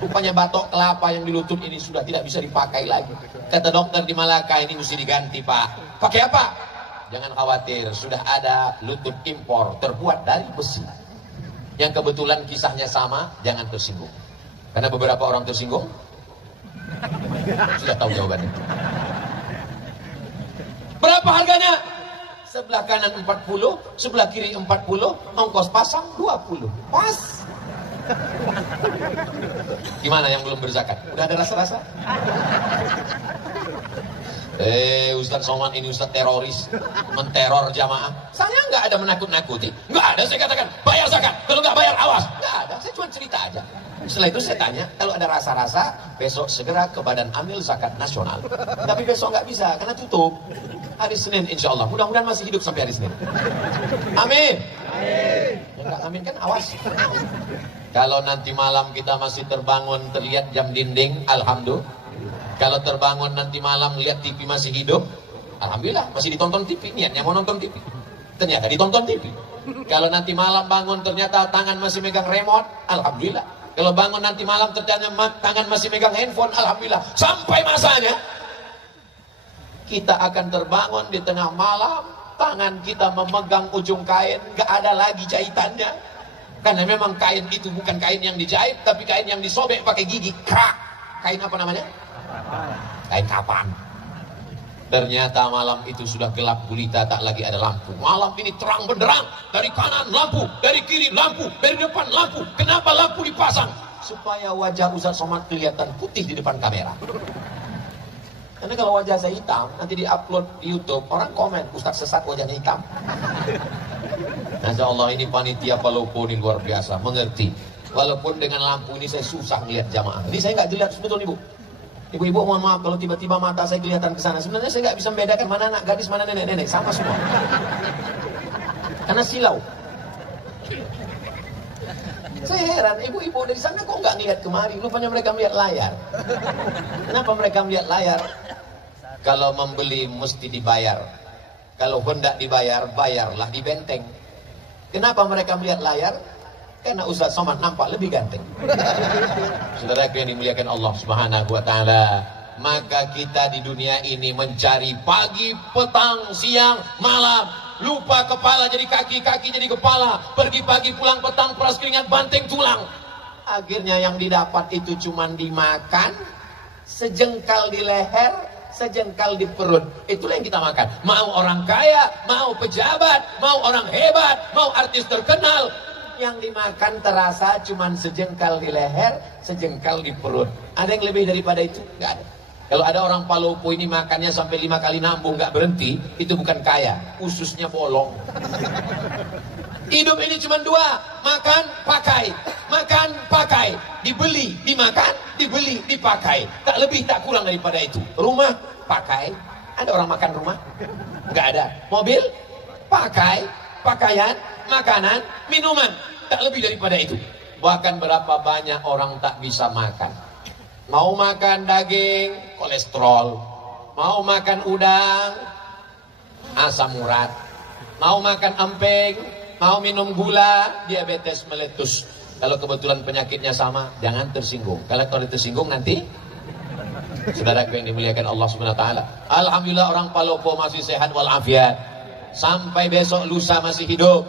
Rupanya batok kelapa yang di lutut ini sudah tidak bisa dipakai lagi. Kata dokter di Malaka, ini mesti diganti pak. Pakai apa? Jangan khawatir, sudah ada lutut impor terbuat dari besi. Yang kebetulan kisahnya sama, jangan tersinggung. Karena beberapa orang tersinggung sudah tahu jawabannya. Berapa harganya? Sebelah kanan 40, sebelah kiri 40, ongkos pasang 20. Pas. Gimana yang belum berzakat? Udah ada rasa-rasa? Ustadz Somad ini Ustadz teroris, menteror jamaah. Saya nggak ada menakut-nakuti, nggak ada. Saya katakan bayar zakat, kalau nggak bayar awas. Nggak ada, saya cuma cerita aja. Setelah itu saya tanya, kalau ada rasa-rasa, besok segera ke Badan Amil Zakat Nasional. Tapi besok nggak bisa, karena tutup. Hari Senin insya Allah, mudah-mudahan masih hidup sampai hari Senin. Amin. Yang nggak amin kan awas. Kalau nanti malam kita masih terbangun terlihat jam dinding, alhamdulillah. Kalau terbangun nanti malam lihat TV masih hidup, alhamdulillah masih ditonton TV. Niatnya mau nonton TV, ternyata ditonton TV. Kalau nanti malam bangun ternyata tangan masih megang remote, alhamdulillah. Kalau bangun nanti malam ternyata tangan masih megang handphone, alhamdulillah. Sampai masanya kita akan terbangun di tengah malam, tangan kita memegang ujung kain, gak ada lagi jahitannya. Karena memang kain itu bukan kain yang dijahit, tapi kain yang disobek pakai gigi. Krak. Kain apa namanya? Kain kapan. Ternyata malam itu sudah gelap gulita, tak lagi ada lampu. Malam ini terang benderang, dari kanan lampu, dari kiri lampu, dari depan lampu. Kenapa lampu dipasang? Supaya wajah Ustadz Somad kelihatan putih di depan kamera. Karena kalau wajah saya hitam, nanti di-upload di YouTube, orang komen, Ustadz sesat wajahnya hitam. Masya Allah, ini panitia Palopo ini luar biasa, mengerti. Walaupun dengan lampu ini saya susah melihat jamaah. Ini saya nggak jelas, betul ibu. Ibu-ibu mohon maaf kalau tiba-tiba mata saya kelihatan ke sana. Sebenarnya saya nggak bisa membedakan mana anak gadis, mana nenek-nenek, sama semua. Karena silau. Saya heran, ibu-ibu dari sana kok nggak ngelihat kemari? Rupanya mereka melihat layar. Kenapa mereka melihat layar? Kalau membeli mesti dibayar. Kalau hendak dibayar, bayarlah di benteng. Kenapa mereka melihat layar? Karena Ustadz Somad nampak lebih ganteng. Saudara yang dimuliakan Allah Subhanahu wa taala, maka kita di dunia ini mencari pagi, petang, siang, malam, lupa kepala jadi kaki, kaki jadi kepala, pergi pagi pulang petang, peras keringat banting tulang. Akhirnya yang didapat itu cuma dimakan, sejengkal di leher, sejengkal di perut. Itulah yang kita makan. Mau orang kaya, mau pejabat, mau orang hebat, mau artis terkenal, yang dimakan terasa cuman sejengkal di leher, sejengkal di perut. Ada yang lebih daripada itu? Nggak ada. Kalau ada orang Palopo ini makannya sampai 5 kali nambung nggak berhenti, itu bukan kaya, ususnya bolong. Hidup ini cuma 2, makan, pakai. Makan, pakai. Dibeli, dimakan, dibeli, dipakai. Tak lebih, tak kurang daripada itu. Rumah, pakai. Ada orang makan rumah? Nggak ada. Mobil, pakai. Pakaian, makanan, minuman, tak lebih daripada itu. Bahkan berapa banyak orang tak bisa makan. Mau makan daging, kolesterol. Mau makan udang, asam urat. Mau makan emping, mau minum gula, diabetes meletus. Kalau kebetulan penyakitnya sama, jangan tersinggung. Kalau tersinggung nanti, saudaraku yang dimuliakan Allah Subhanahu wa taala. Alhamdulillah orang Palopo masih sehat walafiat. Sampai besok lusa masih hidup.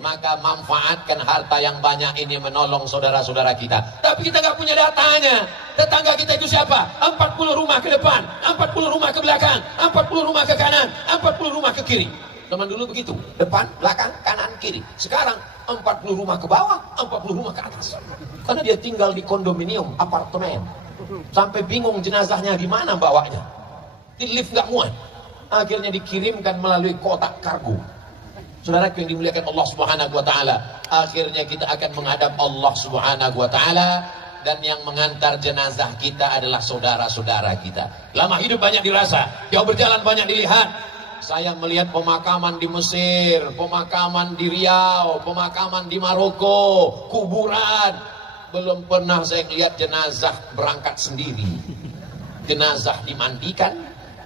Maka manfaatkan harta yang banyak ini menolong saudara-saudara kita. Tapi kita nggak punya datanya. Tetangga kita itu siapa? 40 rumah ke depan, 40 rumah ke belakang, 40 rumah ke kanan, 40 rumah ke kiri. Zaman dulu begitu, depan, belakang, kanan, kiri. Sekarang 40 rumah ke bawah, 40 rumah ke atas. Karena dia tinggal di kondominium, apartemen. Sampai bingung jenazahnya di mana bawanya. Di lift nggak muat. Akhirnya dikirimkan melalui kotak kargo. Saudara yang dimuliakan Allah Subhanahu wa taala, akhirnya kita akan menghadap Allah Subhanahu wa taala, dan yang mengantar jenazah kita adalah saudara-saudara kita. Lama hidup banyak dirasa, jauh berjalan banyak dilihat. Saya melihat pemakaman di Mesir, pemakaman di Riau, pemakaman di Maroko, kuburan. Belum pernah saya lihat jenazah berangkat sendiri. Jenazah dimandikan,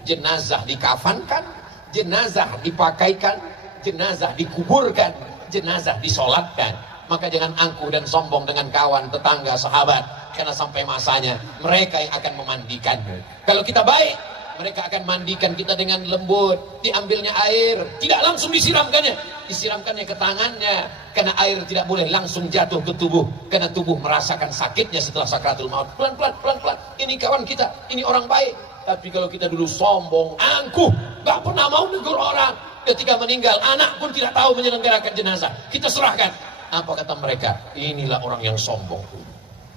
jenazah dikafankan, jenazah dipakaikan, jenazah dikuburkan, jenazah disolatkan. Maka jangan angkuh dan sombong dengan kawan, tetangga, sahabat, karena sampai masanya mereka yang akan memandikanmu. Kalau kita baik, mereka akan mandikan kita dengan lembut. Diambilnya air, tidak langsung disiramkannya, disiramkannya ke tangannya, karena air tidak boleh langsung jatuh ke tubuh, karena tubuh merasakan sakitnya setelah sakratul maut. Pelan-pelan, pelan-pelan. Ini kawan kita, ini orang baik. Tapi kalau kita dulu sombong, angkuh, gak pernah mau negur orang, ketika meninggal anak pun tidak tahu menyelenggarakan jenazah, kita serahkan. Apa kata mereka? Inilah orang yang sombong.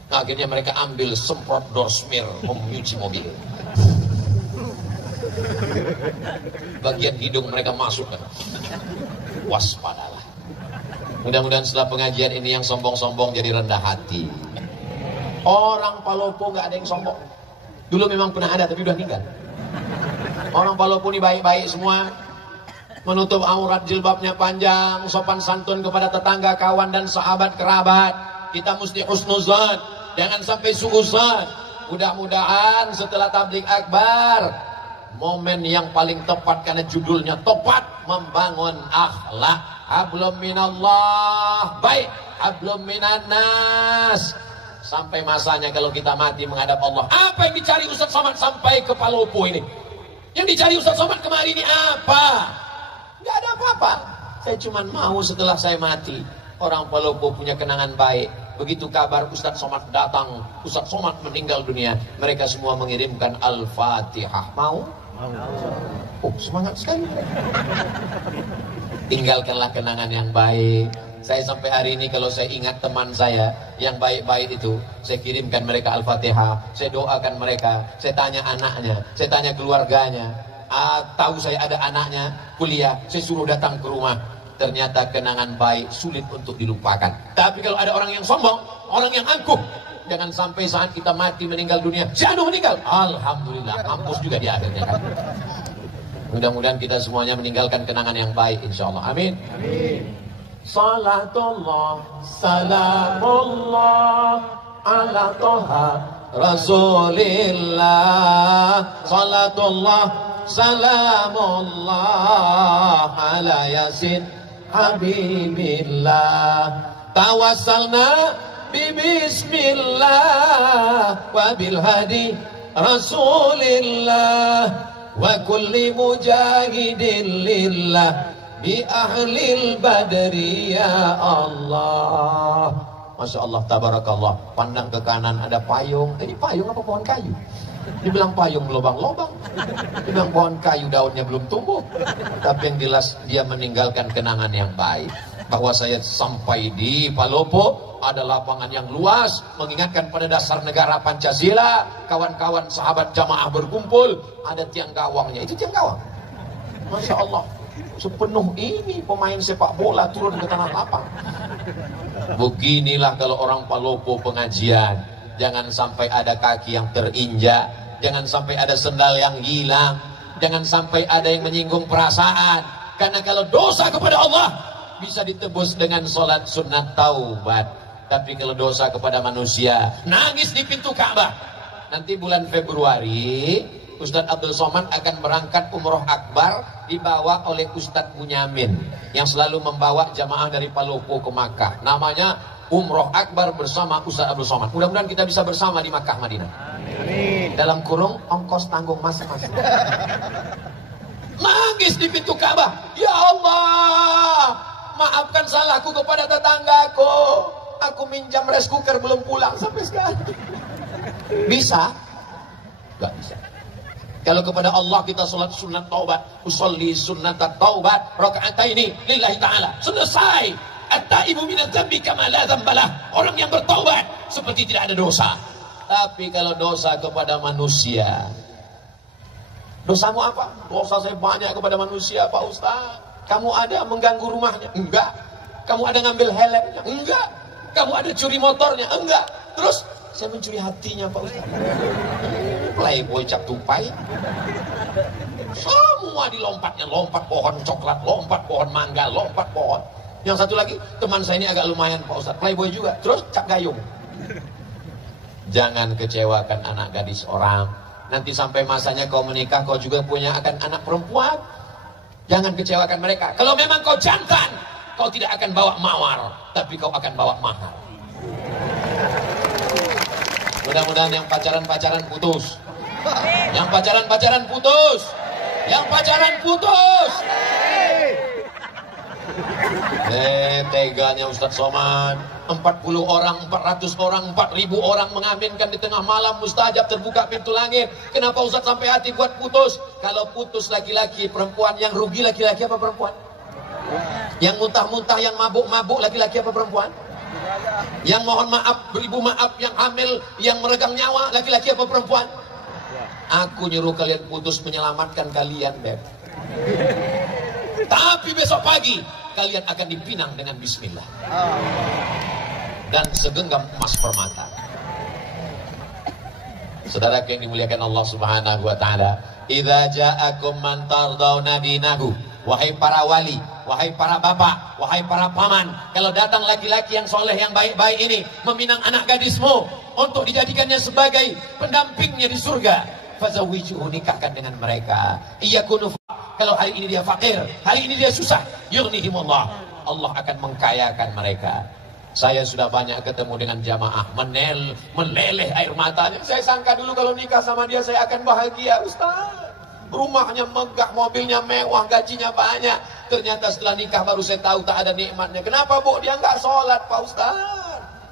Nah, akhirnya mereka ambil semprot door smear menyuci mobil. Bagian hidung mereka masukkan. Waspadalah. Mudah-mudahan setelah pengajian ini yang sombong-sombong jadi rendah hati. Orang Palopo gak ada yang sombong. Dulu memang pernah ada tapi udah meninggal. Orang Palopo ini baik-baik semua. Menutup aurat, jilbabnya panjang, sopan santun kepada tetangga, kawan dan sahabat kerabat. Kita mesti husnuzan, jangan sampai suuzan. Mudah-mudahan setelah tabligh akbar, momen yang paling tepat karena judulnya tepat, membangun akhlak. Hablum minallah, baik, hablum minannas. Sampai masanya kalau kita mati menghadap Allah. Apa yang dicari Ustaz Somad sampai ke Palopo ini? Yang dicari Ustaz Somad kemarin ini apa? Gak ada apa-apa. Saya cuma mau setelah saya mati, orang Palopo punya kenangan baik. Begitu kabar Ustaz Somad datang, Ustaz Somad meninggal dunia, mereka semua mengirimkan Al-Fatihah. Mau? Oh, semangat sekali. Tinggalkanlah kenangan yang baik. Saya sampai hari ini kalau saya ingat teman saya yang baik-baik itu, saya kirimkan mereka Al-Fatihah, saya doakan mereka, saya tanya anaknya, saya tanya keluarganya. Tahu saya ada anaknya kuliah, saya suruh datang ke rumah. Ternyata kenangan baik sulit untuk dilupakan. Tapi kalau ada orang yang sombong, orang yang angkuh, jangan sampai saat kita mati meninggal dunia, si anu meninggal, alhamdulillah, mampus juga di akhirnya kan. Mudah-mudahan kita semuanya meninggalkan kenangan yang baik, insyaallah. Amin. Amin. Salatullah, salamullah ala toha Rasulillah. Salatullah, salamullah ala yasin habibillah. Tawassalna bismillah wa bil hadi Rasulillah wa kulli mujahidin lillah bi ahlil badri ya Allah. Masya Allah, tabarakallah. Pandang ke kanan ada payung. Ini payung apa pohon kayu? Dibilang payung lubang-lubang, dibilang pohon kayu daunnya belum tumbuh. Tapi yang jelas dia meninggalkan kenangan yang baik. Bahwa saya sampai di Palopo, ada lapangan yang luas, mengingatkan pada dasar negara Pancasila. Kawan-kawan sahabat jamaah berkumpul, ada tiang gawangnya. Itu tiang gawang, Masya Allah. Sepenuh ini pemain sepak bola turun ke tanah lapang. Beginilah kalau orang Palopo pengajian. Jangan sampai ada kaki yang terinjak, jangan sampai ada sendal yang hilang, jangan sampai ada yang menyinggung perasaan. Karena kalau dosa kepada Allah bisa ditebus dengan sholat sunat taubat, Tapi kalau dosa kepada manusia, nangis di pintu Ka'bah. Nanti bulan Februari Ustadz Abdul Somad akan berangkat umroh akbar, dibawa oleh Ustadz Bunyamin yang selalu membawa jamaah dari Palopo ke Makkah. Namanya umroh akbar bersama Ustadz Abdul Somad. Mudah-mudahan kita bisa bersama di Makkah Madinah. Amin. Dalam kurung ongkos tanggung masing-masing. Nangis di pintu Ka'bah, ya Allah, maafkan salahku kepada tetanggaku. Aku minjam rice cooker belum pulang sampai sekarang. Bisa? Gak bisa. Kalau kepada Allah kita sholat sunat taubat, usolli sunat taubat, rakaataini lillahi ta'ala. Selesai. At-taibu minadz dzambi kama la dzambalah. Orang yang bertaubat seperti tidak ada dosa. Tapi kalau dosa kepada manusia, dosamu apa? Dosa saya banyak kepada manusia, Pak Ustaz. Kamu ada mengganggu rumahnya? Enggak. Kamu ada ngambil helmnya? Enggak. Kamu ada curi motornya? Enggak. Terus saya mencuri hatinya, Pak Ustaz. Playboy cap tupai. Semua dilompatnya, lompat pohon coklat, lompat pohon mangga, lompat pohon. Yang satu lagi, teman saya ini agak lumayan, Pak Ustaz. Playboy juga. Terus cap gayung. Jangan kecewakan anak gadis orang. Nanti sampai masanya kau menikah, kau juga punya akan anak perempuan. Jangan kecewakan mereka. Kalau memang kau jantan, kau tidak akan bawa mawar, tapi kau akan bawa mahar. Mudah-mudahan yang pacaran-pacaran putus. Yang pacaran-pacaran putus. Yang pacaran putus. Teganya Ustadz Somad. 40 orang, 400 orang, 4000 orang mengaminkan di tengah malam mustajab, terbuka pintu langit. Kenapa Ustadz sampai hati buat putus? Kalau putus laki-laki, perempuan yang rugi laki-laki apa perempuan? Yang muntah-muntah, yang mabuk-mabuk laki-laki apa perempuan? Yang mohon maaf, beribu maaf, yang hamil, yang meregang nyawa laki-laki apa perempuan? Aku nyuruh kalian putus menyelamatkan kalian, Beb. Tapi besok pagi kalian akan dipinang dengan bismillah dan segenggam emas permata. Saudara yang dimuliakan Allah Subhanahu wa taala, idza ja'akum man tardawna dinahu, wahai para wali, wahai para bapak, wahai para paman, kalau datang laki-laki yang soleh, yang baik-baik ini meminang anak gadismu untuk dijadikannya sebagai pendampingnya di surga, fazawijuhu, nikahkan dengan mereka. Iyakunu, kalau hari ini dia fakir, hari ini dia susah, yughnihimullah, Allah akan mengkayakan mereka. Saya sudah banyak ketemu dengan jamaah meleleh air matanya. Saya sangka dulu kalau nikah sama dia saya akan bahagia, Ustaz. Rumahnya megah, mobilnya mewah, gajinya banyak. Ternyata setelah nikah baru saya tahu tak ada nikmatnya. Kenapa, Bu? Dia nggak sholat, Pak Ustaz.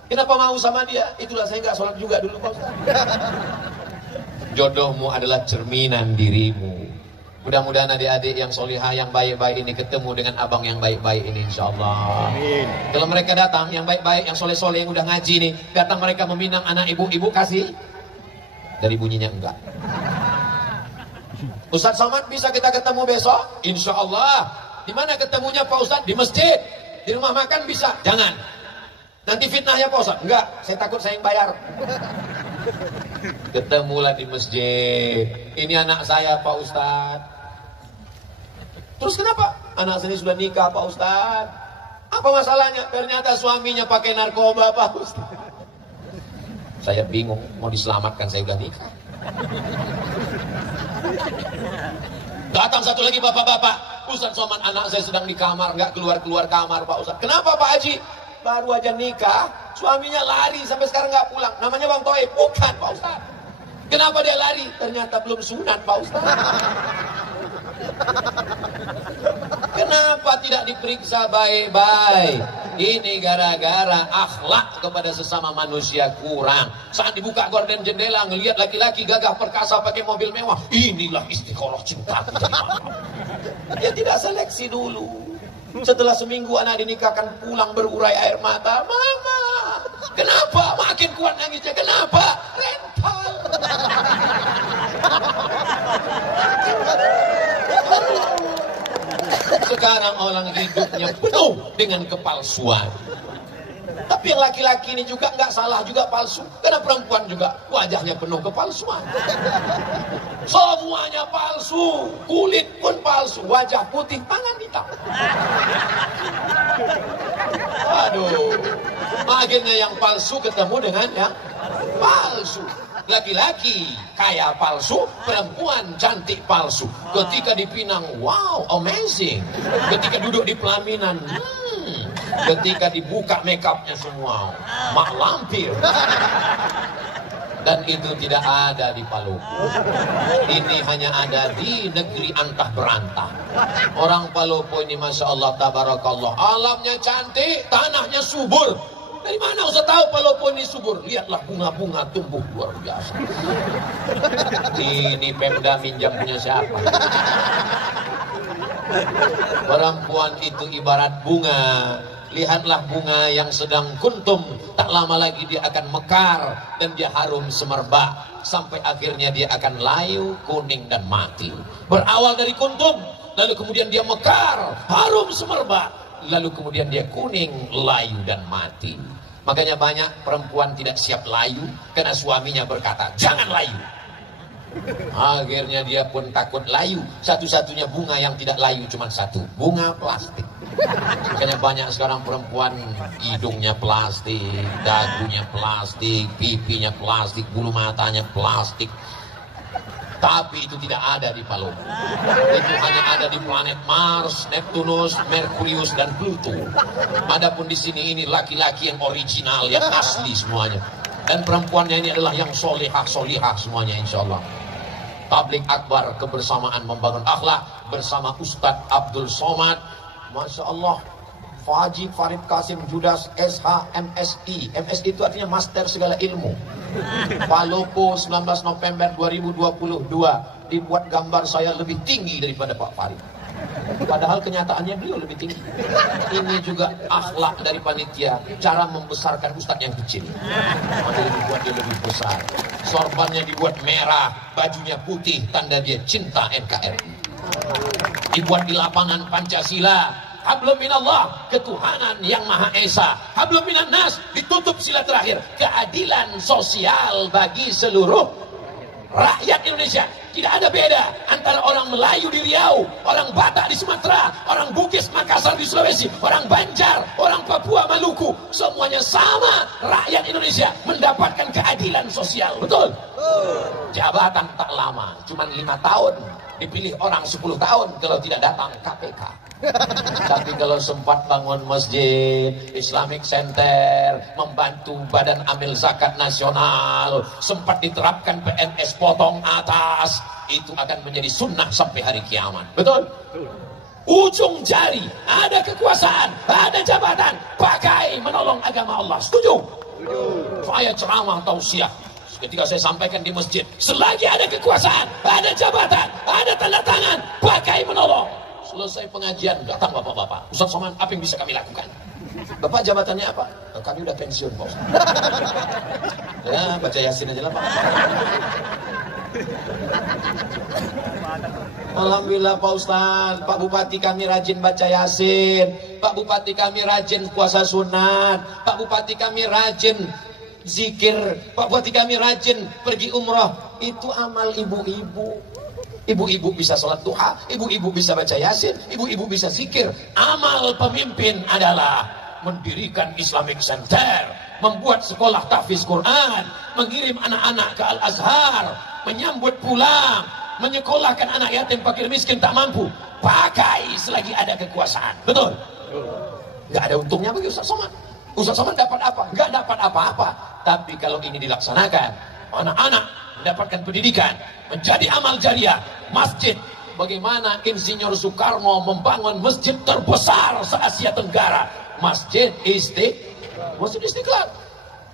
Kenapa mau sama dia? Itulah saya nggak sholat juga dulu, Pak Ustaz. Jodohmu adalah cerminan dirimu. Mudah-mudahan adik-adik yang solihah, yang baik-baik ini ketemu dengan abang yang baik-baik ini, insyaAllah. Amin. Kalau mereka datang, yang baik-baik, yang soleh-soleh, yang udah ngaji nih, datang mereka meminang anak ibu-ibu, kasih. Dari bunyinya enggak. Ustadz Somad, bisa kita ketemu besok? InsyaAllah. Di mana ketemunya Pak Ustadz? Di masjid. Di rumah makan bisa? Jangan. Nanti fitnah ya Pak Ustadz? Enggak, saya takut saya yang bayar. Ketemulah di masjid. Ini anak saya Pak Ustadz. Terus kenapa? Anak saya sudah nikah Pak Ustadz. Apa masalahnya? Ternyata suaminya pakai narkoba Pak Ustadz. Saya bingung, mau diselamatkan, saya udah nikah. Datang satu lagi bapak-bapak, Ustadz Somad, anak saya sedang di kamar, nggak keluar-keluar kamar Pak Ustadz. Kenapa Pak Haji? Baru aja nikah, suaminya lari sampai sekarang nggak pulang. Namanya Bang Toib? Bukan Pak Ustadz. Kenapa dia lari? Ternyata belum sunat Pak Ustadz. Kenapa tidak diperiksa baik-baik? Ini gara-gara akhlak kepada sesama manusia kurang. Saat dibuka gorden jendela, ngelihat laki-laki gagah perkasa pakai mobil mewah, inilah istiqoroh cinta. Dia tidak seleksi dulu. Setelah seminggu anak dinikahkan, pulang berurai air mata. Mama, kenapa? Makin kuat nangisnya. Kenapa? Rental. Sekarang orang hidupnya penuh dengan kepalsuan. Tapi yang laki-laki ini juga nggak salah juga palsu. Karena perempuan juga wajahnya penuh kepalsuan. Semuanya palsu. Kulit pun palsu. Wajah putih, tangan hitam. Aduh. Akhirnya yang palsu ketemu dengan yang palsu. Laki-laki kaya palsu, perempuan cantik palsu. Ketika dipinang, wow, amazing. Ketika duduk di pelaminan, ketika dibuka makeupnya semua, mak lampir. Dan itu tidak ada di Palopo. Ini hanya ada di negeri antah berantah. Orang Palopo ini Masya Allah, tabarakallah, alamnya cantik, tanahnya subur. Dari mana Ustaz tahu Palopo ini subur? Lihatlah bunga-bunga tumbuh luar biasa. Ini Pemda minjam punya siapa? Perempuan itu ibarat bunga. Lihatlah bunga yang sedang kuntum. Tak lama lagi dia akan mekar dan dia harum semerbak. Sampai akhirnya dia akan layu, kuning dan mati. Berawal dari kuntum, lalu kemudian dia mekar, harum semerbak. Lalu kemudian dia kuning, layu dan mati. Makanya banyak perempuan tidak siap layu karena suaminya berkata, jangan layu. Akhirnya dia pun takut layu. Satu-satunya bunga yang tidak layu cuma satu, bunga plastik. Makanya banyak sekarang perempuan hidungnya plastik, dagunya plastik, pipinya plastik, bulu matanya plastik. Tapi itu tidak ada di Palopo. Itu hanya ada di planet Mars, Neptunus, Merkurius dan Pluto. Adapun di sini ini laki-laki yang original, yang asli semuanya. Dan perempuannya ini adalah yang solihah semuanya insya Allah. Tablik akbar kebersamaan membangun akhlak bersama Ustadz Abdul Somad. Masya Allah. Fajib Farid Qasim Judas SH MSI. MSI itu artinya Master Segala Ilmu. Palopo 19 November 2022. Dibuat gambar saya lebih tinggi daripada Pak Farid. Padahal kenyataannya beliau lebih tinggi. Ini juga akhlak dari panitia, cara membesarkan ustadz yang kecil. Makanya dibuat dia lebih besar. Sorbannya dibuat merah, bajunya putih, tanda dia cinta NKRI. Dibuat di lapangan Pancasila. Hablum minallah, ketuhanan yang Maha Esa. Hablum minan nas, ditutup sila terakhir, keadilan sosial bagi seluruh rakyat Indonesia. Tidak ada beda antara orang Melayu di Riau, orang Batak di Sumatera, orang Bugis Makassar di Sulawesi, orang Banjar, orang Papua Maluku. Semuanya sama, rakyat Indonesia mendapatkan keadilan sosial. Betul? Jabatan tak lama, cuma 5 tahun. Dipilih orang 10 tahun kalau tidak datang KPK. Tapi kalau sempat bangun masjid, Islamic Center, membantu Badan Amil Zakat Nasional, sempat diterapkan PNS potong atas, itu akan menjadi sunnah sampai hari kiamat. Betul? Ujung jari, ada kekuasaan, ada jabatan, pakai menolong agama Allah. Setuju? Saya ceramah tausiah. Ketika saya sampaikan di masjid, selagi ada kekuasaan, ada jabatan, ada tanda tangan, pakai menolong. Selesai pengajian, datang bapak-bapak. Ustaz Somad, apa yang bisa kami lakukan? Bapak jabatannya apa? Kami udah pensiun, Pak. Ya, baca Yasin aja lah, Pak. Alhamdulillah Pak Ustaz, Pak Bupati kami rajin baca Yasin, Pak Bupati kami rajin puasa sunat, Pak Bupati kami rajin zikir, Pak Bupati kami rajin pergi umroh. Itu amal ibu-ibu. Ibu-ibu bisa sholat duha, ibu-ibu bisa baca Yasin, ibu-ibu bisa zikir. Amal pemimpin adalah mendirikan Islamic Center, membuat sekolah tahfiz Quran, mengirim anak-anak ke Al-Azhar, menyambut pulang, menyekolahkan anak yatim fakir miskin tak mampu. Pakai selagi ada kekuasaan. Betul? Gak ada untungnya bagi Ustaz Somad. Ustaz Somad dapat apa? Gak dapat apa-apa. Tapi kalau ini dilaksanakan, anak-anak mendapatkan pendidikan, menjadi amal jariah, masjid. Bagaimana Insinyur Soekarno membangun masjid terbesar se-Asia Tenggara, Masjid Istiqlal.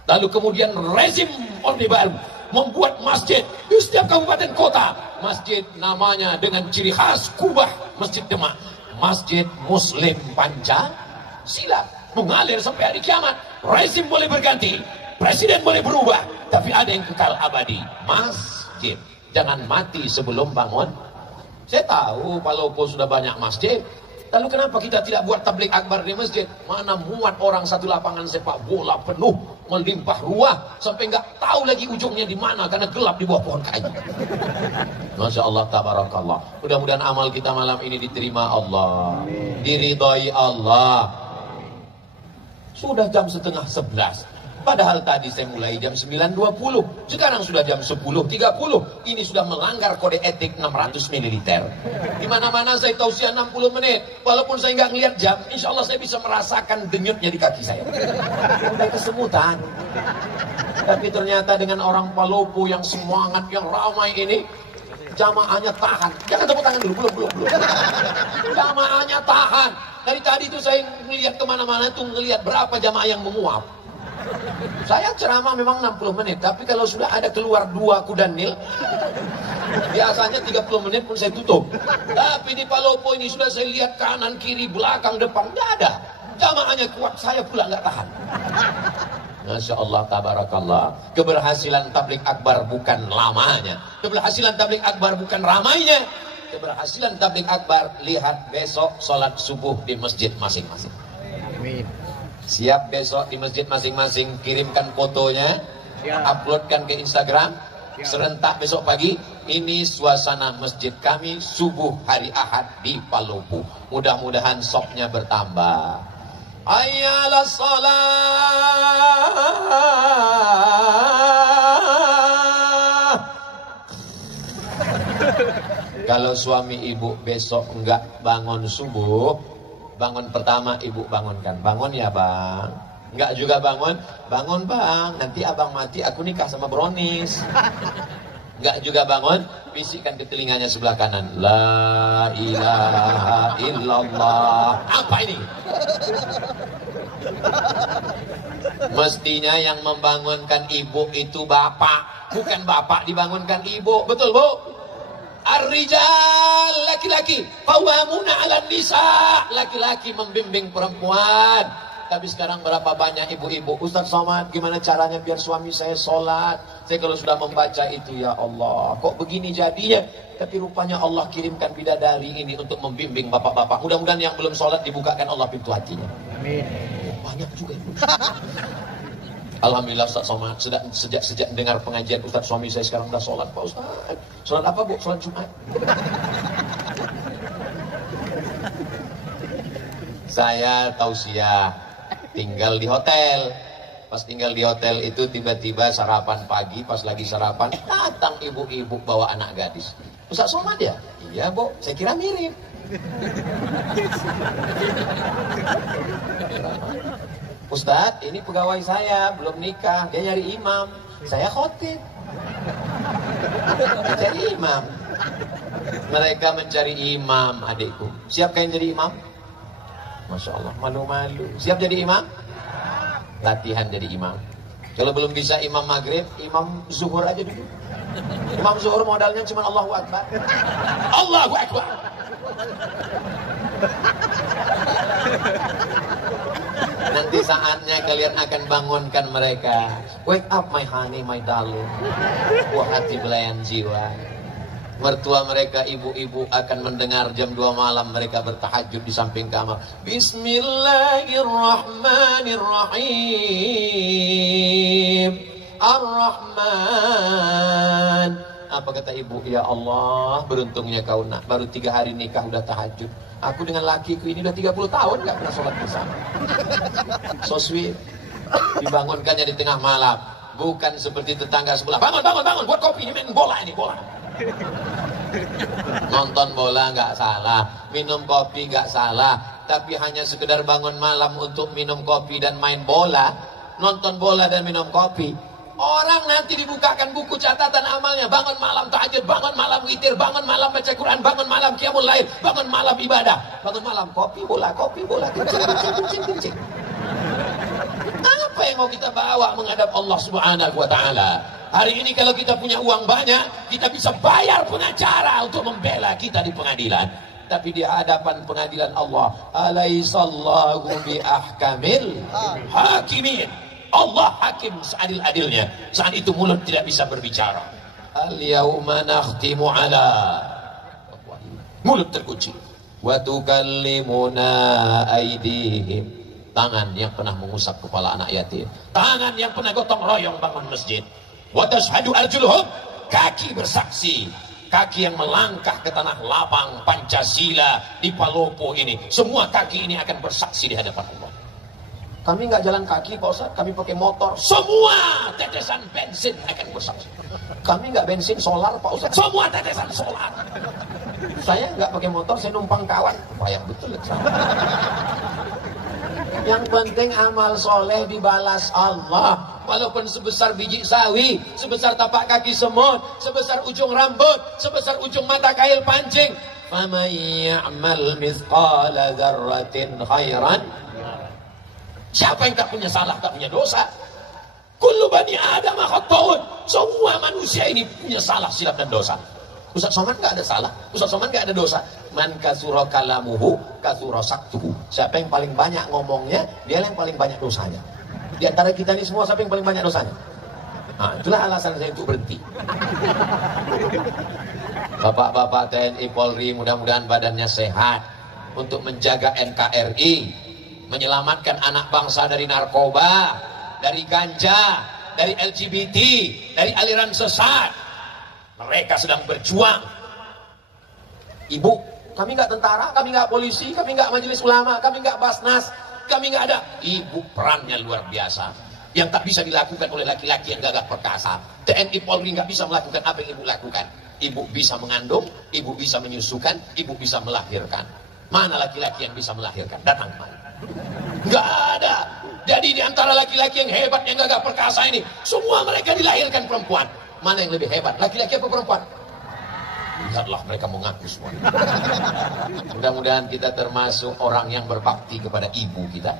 Lalu kemudian rezim Orde Baru membuat masjid di setiap kabupaten kota. Masjid namanya dengan ciri khas kubah Masjid Demak, Masjid Muslim Pancasila. Mengalir sampai hari kiamat. Rezim boleh berganti, presiden boleh berubah, tapi ada yang kekal abadi, masjid. Jangan mati sebelum bangun. Saya tahu Palopo sudah banyak masjid. Lalu kenapa kita tidak buat tablik akbar di masjid? Mana muat orang satu lapangan sepak bola penuh, melimpah ruah, sampai nggak tahu lagi ujungnya di mana karena gelap di bawah pohon kayu. Masya Allah, tabarakallah. Mudah-mudahan amal kita malam ini diterima Allah, diridhai Allah. Sudah jam setengah 11. Padahal tadi saya mulai jam 9.20. Sekarang sudah jam 10.30. Ini sudah melanggar kode etik 600 ml. Di mana-mana saya tausiah 60 menit. Walaupun saya nggak ngelihat jam, insya Allah saya bisa merasakan denyutnya di kaki saya. Udah kesemutan. Tapi ternyata dengan orang Palopo yang semangat, yang ramai ini, jamaahnya tahan. Jangan tepuk tangan dulu, belum. Jamaahnya tahan. Dari tadi itu saya ngelihat kemana-mana tuh ngelihat berapa jamaah yang menguap. Saya ceramah memang 60 menit, tapi kalau sudah ada keluar 2 kuda nil, biasanya 30 menit pun saya tutup. Tapi di Palopo ini sudah saya lihat kanan, kiri, belakang, depan, nggak ada. Jamaahnya kuat, saya pula nggak tahan. Masya Allah, tabarakallah. Keberhasilan tablik akbar bukan lamanya. Keberhasilan tablik akbar bukan ramainya. Keberhasilan tablik akbar, lihat besok sholat subuh di masjid masing-masing. Amin. Siap besok di masjid masing-masing, kirimkan fotonya, uploadkan ke Instagram, serentak besok pagi. Ini suasana masjid kami subuh hari Ahad di Palopo. Mudah-mudahan sopnya bertambah. Ayyalah salat. Kalau suami ibu besok enggak bangun subuh, bangun pertama ibu bangunkan. Bangun ya bang. Enggak juga bangun. Bangun bang, nanti abang mati aku nikah sama Bronis. Enggak juga bangun, bisikkan ke telinganya sebelah kanan. La ilaha illallah. Apa ini? Mestinya yang membangunkan ibu itu bapak, bukan bapak dibangunkan ibu. Betul bu? Ar-rijal, laki-laki, qawwamuna 'alan nisa, laki-laki membimbing perempuan. Tapi sekarang berapa banyak ibu-ibu, Ustaz Somad, gimana caranya biar suami saya sholat? Saya kalau sudah membaca itu, ya Allah, kok begini jadinya? Tapi rupanya Allah kirimkan bidadari ini untuk membimbing bapak-bapak. Mudah-mudahan yang belum sholat dibukakan Allah pintu hatinya. Amin. Banyak juga. Alhamdulillah Ustaz Somad, sejak dengar pengajian Ustaz, suami saya sekarang udah sholat. Pak Ustaz, sholat apa bu? Sholat Jumat. Saya tausiah, tinggal di hotel. Pas tinggal di hotel itu tiba-tiba sarapan pagi, pas lagi sarapan datang ibu-ibu bawa anak gadis. Ustaz Somad ya? Iya bu, saya kira mirip. Ustaz, ini pegawai saya belum nikah, dia nyari imam, saya khotib. Dia cari imam. Mereka mencari imam, adikku. Siap kalian jadi imam? Masya Allah, malu-malu. Siap jadi imam? Latihan jadi imam. Kalau belum bisa imam maghrib, imam zuhur aja dulu. Imam zuhur modalnya cuma Allahu Akbar. Allahu Akbar. Nanti saatnya kalian akan bangunkan mereka. Wake up my honey, my darling. Buah hati belayan jiwa. Mertua mereka, ibu-ibu akan mendengar jam 2 malam mereka bertahajud di samping kamar. Bismillahirrahmanirrahim. Ar-Rahman. Apa kata ibu? Ya Allah, beruntungnya kau nak, baru 3 hari nikah udah tahajud. Aku dengan lakiku ini udah 30 tahun gak pernah sholat bersama. So sweet. Dibangunkannya di tengah malam. Bukan seperti tetangga sebelah. Bangun, bangun, bangun, buat kopi, ini main bola ini, bola. Nonton bola nggak salah, minum kopi nggak salah, tapi hanya sekedar bangun malam untuk minum kopi dan main bola, nonton bola dan minum kopi. Orang nanti dibukakan buku catatan amalnya, bangun malam tahajud, bangun malam witir, bangun malam baca Quran, bangun malam qiyamul lail, bangun malam ibadah, bangun malam kopi bola, kencing. Apa yang mau kita bawa menghadap Allah Subhanahu wa taala? Hari ini kalau kita punya uang banyak, kita bisa bayar pengacara untuk membela kita di pengadilan. Tapi di hadapan pengadilan Allah, alaihissallahu bi ahkamil hakimin. Allah hakim seadil-adilnya. Saat itu mulut tidak bisa berbicara. Al-yawma nakhtimu ala, mulut terkunci. Wa tukallimuna aydihim, tangan yang pernah mengusap kepala anak yatim, tangan yang pernah gotong royong bangun masjid. Wa tashhadu arjuluhum, kaki bersaksi, kaki yang melangkah ke tanah lapang Pancasila di Palopo ini, semua kaki ini akan bersaksi di hadapan Allah. Kami nggak jalan kaki Pak Ustaz, kami pakai motor. Semua tetesan bensin akan rusak. Kami nggak bensin solar Pak Ustaz, semua tetesan solar. Saya nggak pakai motor, saya numpang kawan. Bayang betul ya. Yang penting amal soleh dibalas Allah. Walaupun sebesar biji sawi, sebesar tapak kaki semut, sebesar ujung rambut, sebesar ujung mata kail pancing. Faman ya'mal mithqala dzarratin khairan. Siapa yang tak punya salah, tak punya dosa? Kullu bani Adam khata'un. Semua manusia ini punya salah, silap dan dosa. Ustaz Somad nggak ada salah, Ustaz Somad nggak ada dosa. Man kasura kalamuhu kasura saktuhu. Siapa yang paling banyak ngomongnya, dia yang paling banyak dosanya. Di antara kita ini semua, siapa yang paling banyak dosanya? Nah, itulah alasan saya untuk berhenti. Bapak-bapak TNI Polri, mudah-mudahan badannya sehat untuk menjaga NKRI, menyelamatkan anak bangsa dari narkoba, dari ganja, dari LGBT, dari aliran sesat. Mereka sedang berjuang. Ibu, kami nggak tentara, kami nggak polisi, kami nggak majelis ulama, kami nggak basnas, kami nggak ada. Ibu perannya luar biasa, yang tak bisa dilakukan oleh laki-laki yang gagah perkasa. TNI Polri nggak bisa melakukan apa yang ibu lakukan. Ibu bisa mengandung, ibu bisa menyusukan, ibu bisa melahirkan. Mana laki-laki yang bisa melahirkan? Datang kemari. Nggak ada. Jadi di antara laki-laki yang hebat, yang gagah perkasa ini, semua mereka dilahirkan perempuan. Mana yang lebih hebat, laki-laki atau perempuan? Lihatlah mereka mengaku semua. Mudah-mudahan kita termasuk orang yang berbakti kepada ibu kita.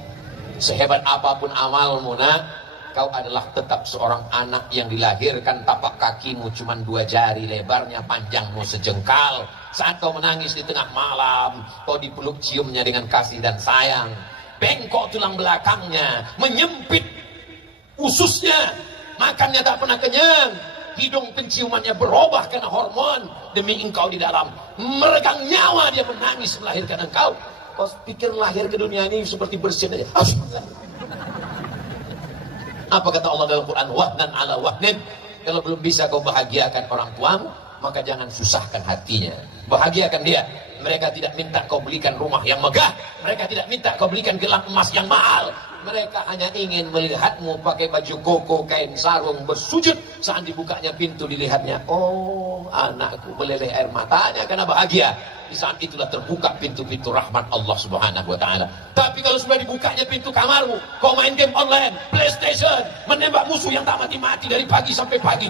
Sehebat apapun amalmu nak, kau adalah tetap seorang anak yang dilahirkan tapak kakimu cuma 2 jari lebarnya, panjangmu sejengkal. Saat kau menangis di tengah malam, kau dipeluk ciumnya dengan kasih dan sayang. Bengkok tulang belakangnya, menyempit ususnya, makannya tak pernah kenyang. Hidung penciumannya berubah karena hormon demi engkau di dalam. Meregang nyawa dia menangis melahirkan engkau. Kau pikir lahir ke dunia ini seperti bersin aja. Apa kata Allah dalam Quran? Wahnan ala wahnin. Kalau belum bisa kau bahagiakan orang tuamu, maka jangan susahkan hatinya. Bahagiakan dia. Mereka tidak minta kau belikan rumah yang megah. Mereka tidak minta kau belikan gelang emas yang mahal. Mereka hanya ingin melihatmu pakai baju koko, kain sarung, bersujud. Saat dibukanya pintu dilihatnya, oh anakku, meleleh air matanya karena bahagia. Di saat itulah terbuka pintu-pintu rahmat Allah Subhanahu wa ta'ala. Tapi kalau sudah dibukanya pintu kamarmu, kau main game online, PlayStation, menembak musuh yang tak mati-mati dari pagi sampai pagi.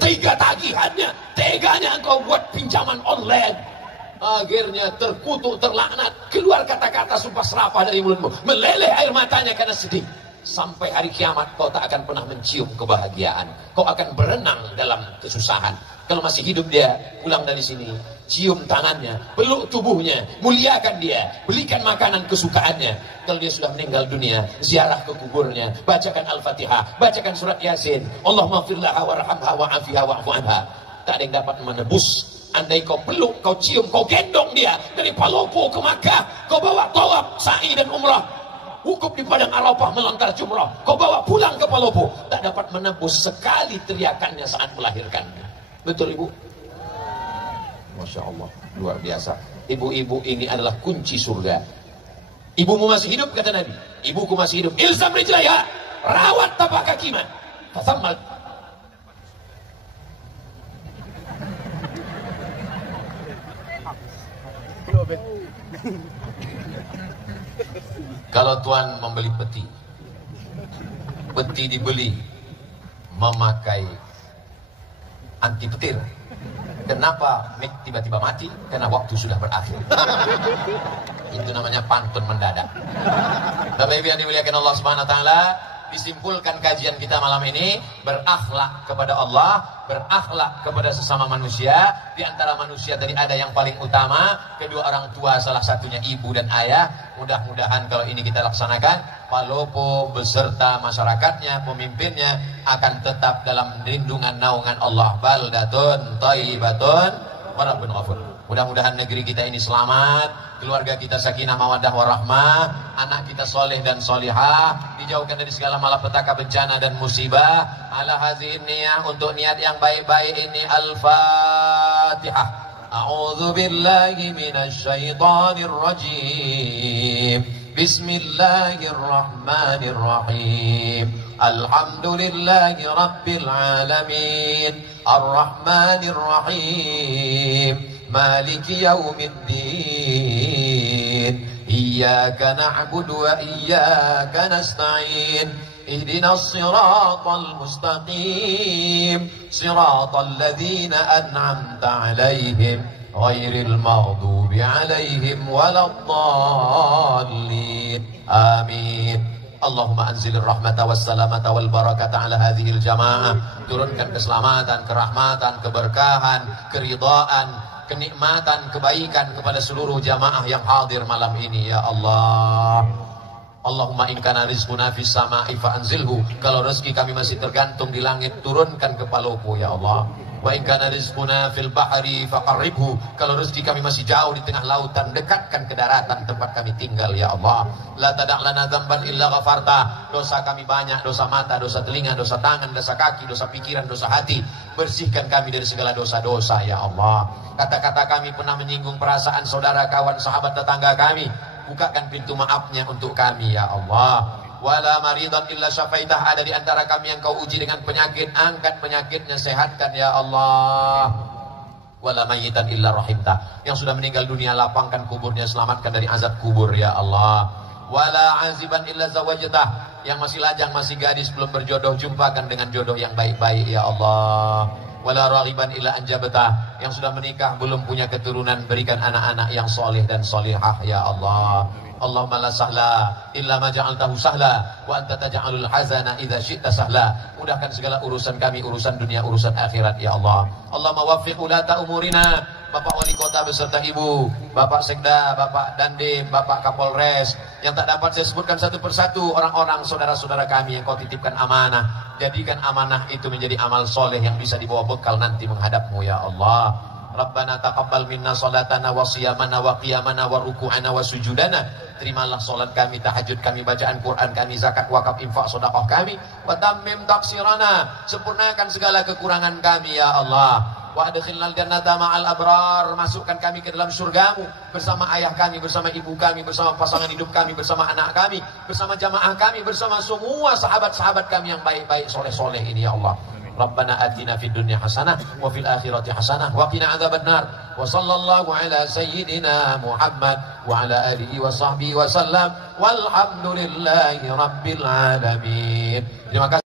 Tega tagihannya, teganya engkau buat pinjaman online. Akhirnya terkutuk, terlaknat, keluar kata-kata sumpah serapah dari mulutmu, meleleh air matanya karena sedih. Sampai hari kiamat kau tak akan pernah mencium kebahagiaan. Kau akan berenang dalam kesusahan. Kalau masih hidup dia, pulang dari sini, cium tangannya, peluk tubuhnya, muliakan dia, belikan makanan kesukaannya. Kalau dia sudah meninggal dunia, ziarah ke kuburnya, bacakan Al-Fatihah, bacakan surat Yasin. Allahumma firlaha warhamha wa'afiha wa'fu anha. Tak ada yang dapat menebus. Andai kau peluk, kau cium, kau gendong dia dari Palopo ke Makkah, kau bawa tawaf, sa'i dan umrah, wukuf di padang Arafah, melontar jumrah, kau bawa pulang ke Palopo, tak dapat menebus sekali teriakannya saat melahirkan. Betul ibu? Masya Allah, luar biasa. Ibu-ibu ini adalah kunci surga. Ibumu masih hidup, kata Nabi. Ibuku masih hidup. Ilzam rijlaiha, rawat tapak kaki man. Fasammal. Kalau tuan membeli peti, peti dibeli memakai anti petir. Kenapa mic tiba-tiba mati? Karena waktu sudah berakhir. Itu namanya pantun mendadak. Bapak Ibu yang dimuliakan Allah Subhanahu wa taala, disimpulkan kajian kita malam ini, berakhlak kepada Allah, berakhlak kepada sesama manusia. Di antara manusia tadi ada yang paling utama, kedua orang tua, salah satunya ibu dan ayah. Mudah-mudahan kalau ini kita laksanakan, Palopo beserta masyarakatnya, pemimpinnya akan tetap dalam lindungan naungan Allah. Baldatun thayyibatun wa rabbun ghafur. Mudah-mudahan negeri kita ini selamat, keluarga kita sakinah mawaddah warahmah, anak kita soleh dan solihah, dijauhkan dari segala malapetaka, bencana dan musibah. Ala hazihin niyah, untuk niat yang baik-baik ini, Al-Fatihah. A'udzu billahi minasy syaithanir rajim. Bismillahirrahmanirrahim. Alhamdulillahi Rabbil Alamin. Ar-Rahmanir-Rahim. Maliki Yawmiddin. Iyyaka na'budu wa iyyaka nasta'in. Ihdinas siratal mustaqim. Siratal ladzina an'amta 'alaihim ghairil maghdubi 'alaihim waladdallin. Amin. Allahumma anzilir rahmata wassalamata wal barakata ala hadhil jamaah. Turunkan keselamatan, kerahmatan, keberkahan, keridhaan, kenikmatan, kebaikan kepada seluruh jamaah yang hadir malam ini ya Allah. Allahumma in kana rizquna fis sama'i fa anzilhu. Kalau rezeki kami masih tergantung di langit, turunkan ke Palopo ya Allah. Wa in kana rizquna fil bahri faqarribhu. Kalau rezeki kami masih jauh di tengah lautan, dekatkan ke daratan tempat kami tinggal ya Allah. La tada' lana dzamban illa ghafarta. Dosa kami banyak, dosa mata, dosa telinga, dosa tangan, dosa kaki, dosa pikiran, dosa hati. Bersihkan kami dari segala dosa-dosa ya Allah. Kata-kata kami pernah menyinggung perasaan saudara, kawan, sahabat, tetangga kami, bukakan pintu maafnya untuk kami ya Allah. Wala maridan illa syafaitah. Ada di antara kami yang kau uji dengan penyakit, angkat penyakitnya, sehatkan ya Allah. Wala mayyitan illa rahimtah. Yang sudah meninggal dunia, lapangkan kuburnya, selamatkan dari azab kubur ya Allah. Wala aziban illa zawajtah. Yang masih lajang, masih gadis, belum berjodoh, jumpakan dengan jodoh yang baik-baik ya Allah. Wala raghiban illa anjabtah. Yang sudah menikah, belum punya keturunan, berikan anak-anak yang soleh dan solihah ya Allah. Allahumma la sahla illa ma ja'altahu sahla wa anta taj'alul hazana idza syi'ta sahla. Mudahkan segala urusan kami, urusan dunia, urusan akhirat ya Allah. Allahumma waffiq ulata umurina. Bapak Wali Kota beserta Ibu, Bapak Sekda, Bapak Dandim, Bapak Kapolres, yang tak dapat saya sebutkan satu persatu, orang-orang saudara-saudara kami yang kau titipkan amanah. Jadikan amanah itu menjadi amal soleh yang bisa dibawa bekal nanti menghadapmu ya Allah. Rabbana taqabbal minna salatana wa siyamana wa qiyamana wa ruku'ana wa sujudana. Terimalah salat kami, tahajud kami, bacaan Quran kami, zakat, wakaf, infak, sedekah kami. Wa tammim taqsirana. Sempurnakan segala kekurangan kami ya Allah. Wa adkhilnal jannata ma'al abrar. Masukkan kami ke dalam surgamu bersama ayah kami, bersama ibu kami, bersama pasangan hidup kami, bersama anak kami, bersama jamaah kami, bersama semua sahabat-sahabat kami yang baik-baik, soleh-soleh ini ya Allah. Rabbana atina fid dunya hasanah wa fil akhirati hasanah wa qina adzabannar. Wa sallallahu ala sayyidina Muhammad wa ala alihi wa sahbihi wa sallam. Walhamdulillahi rabbil alamin. Terima kasih.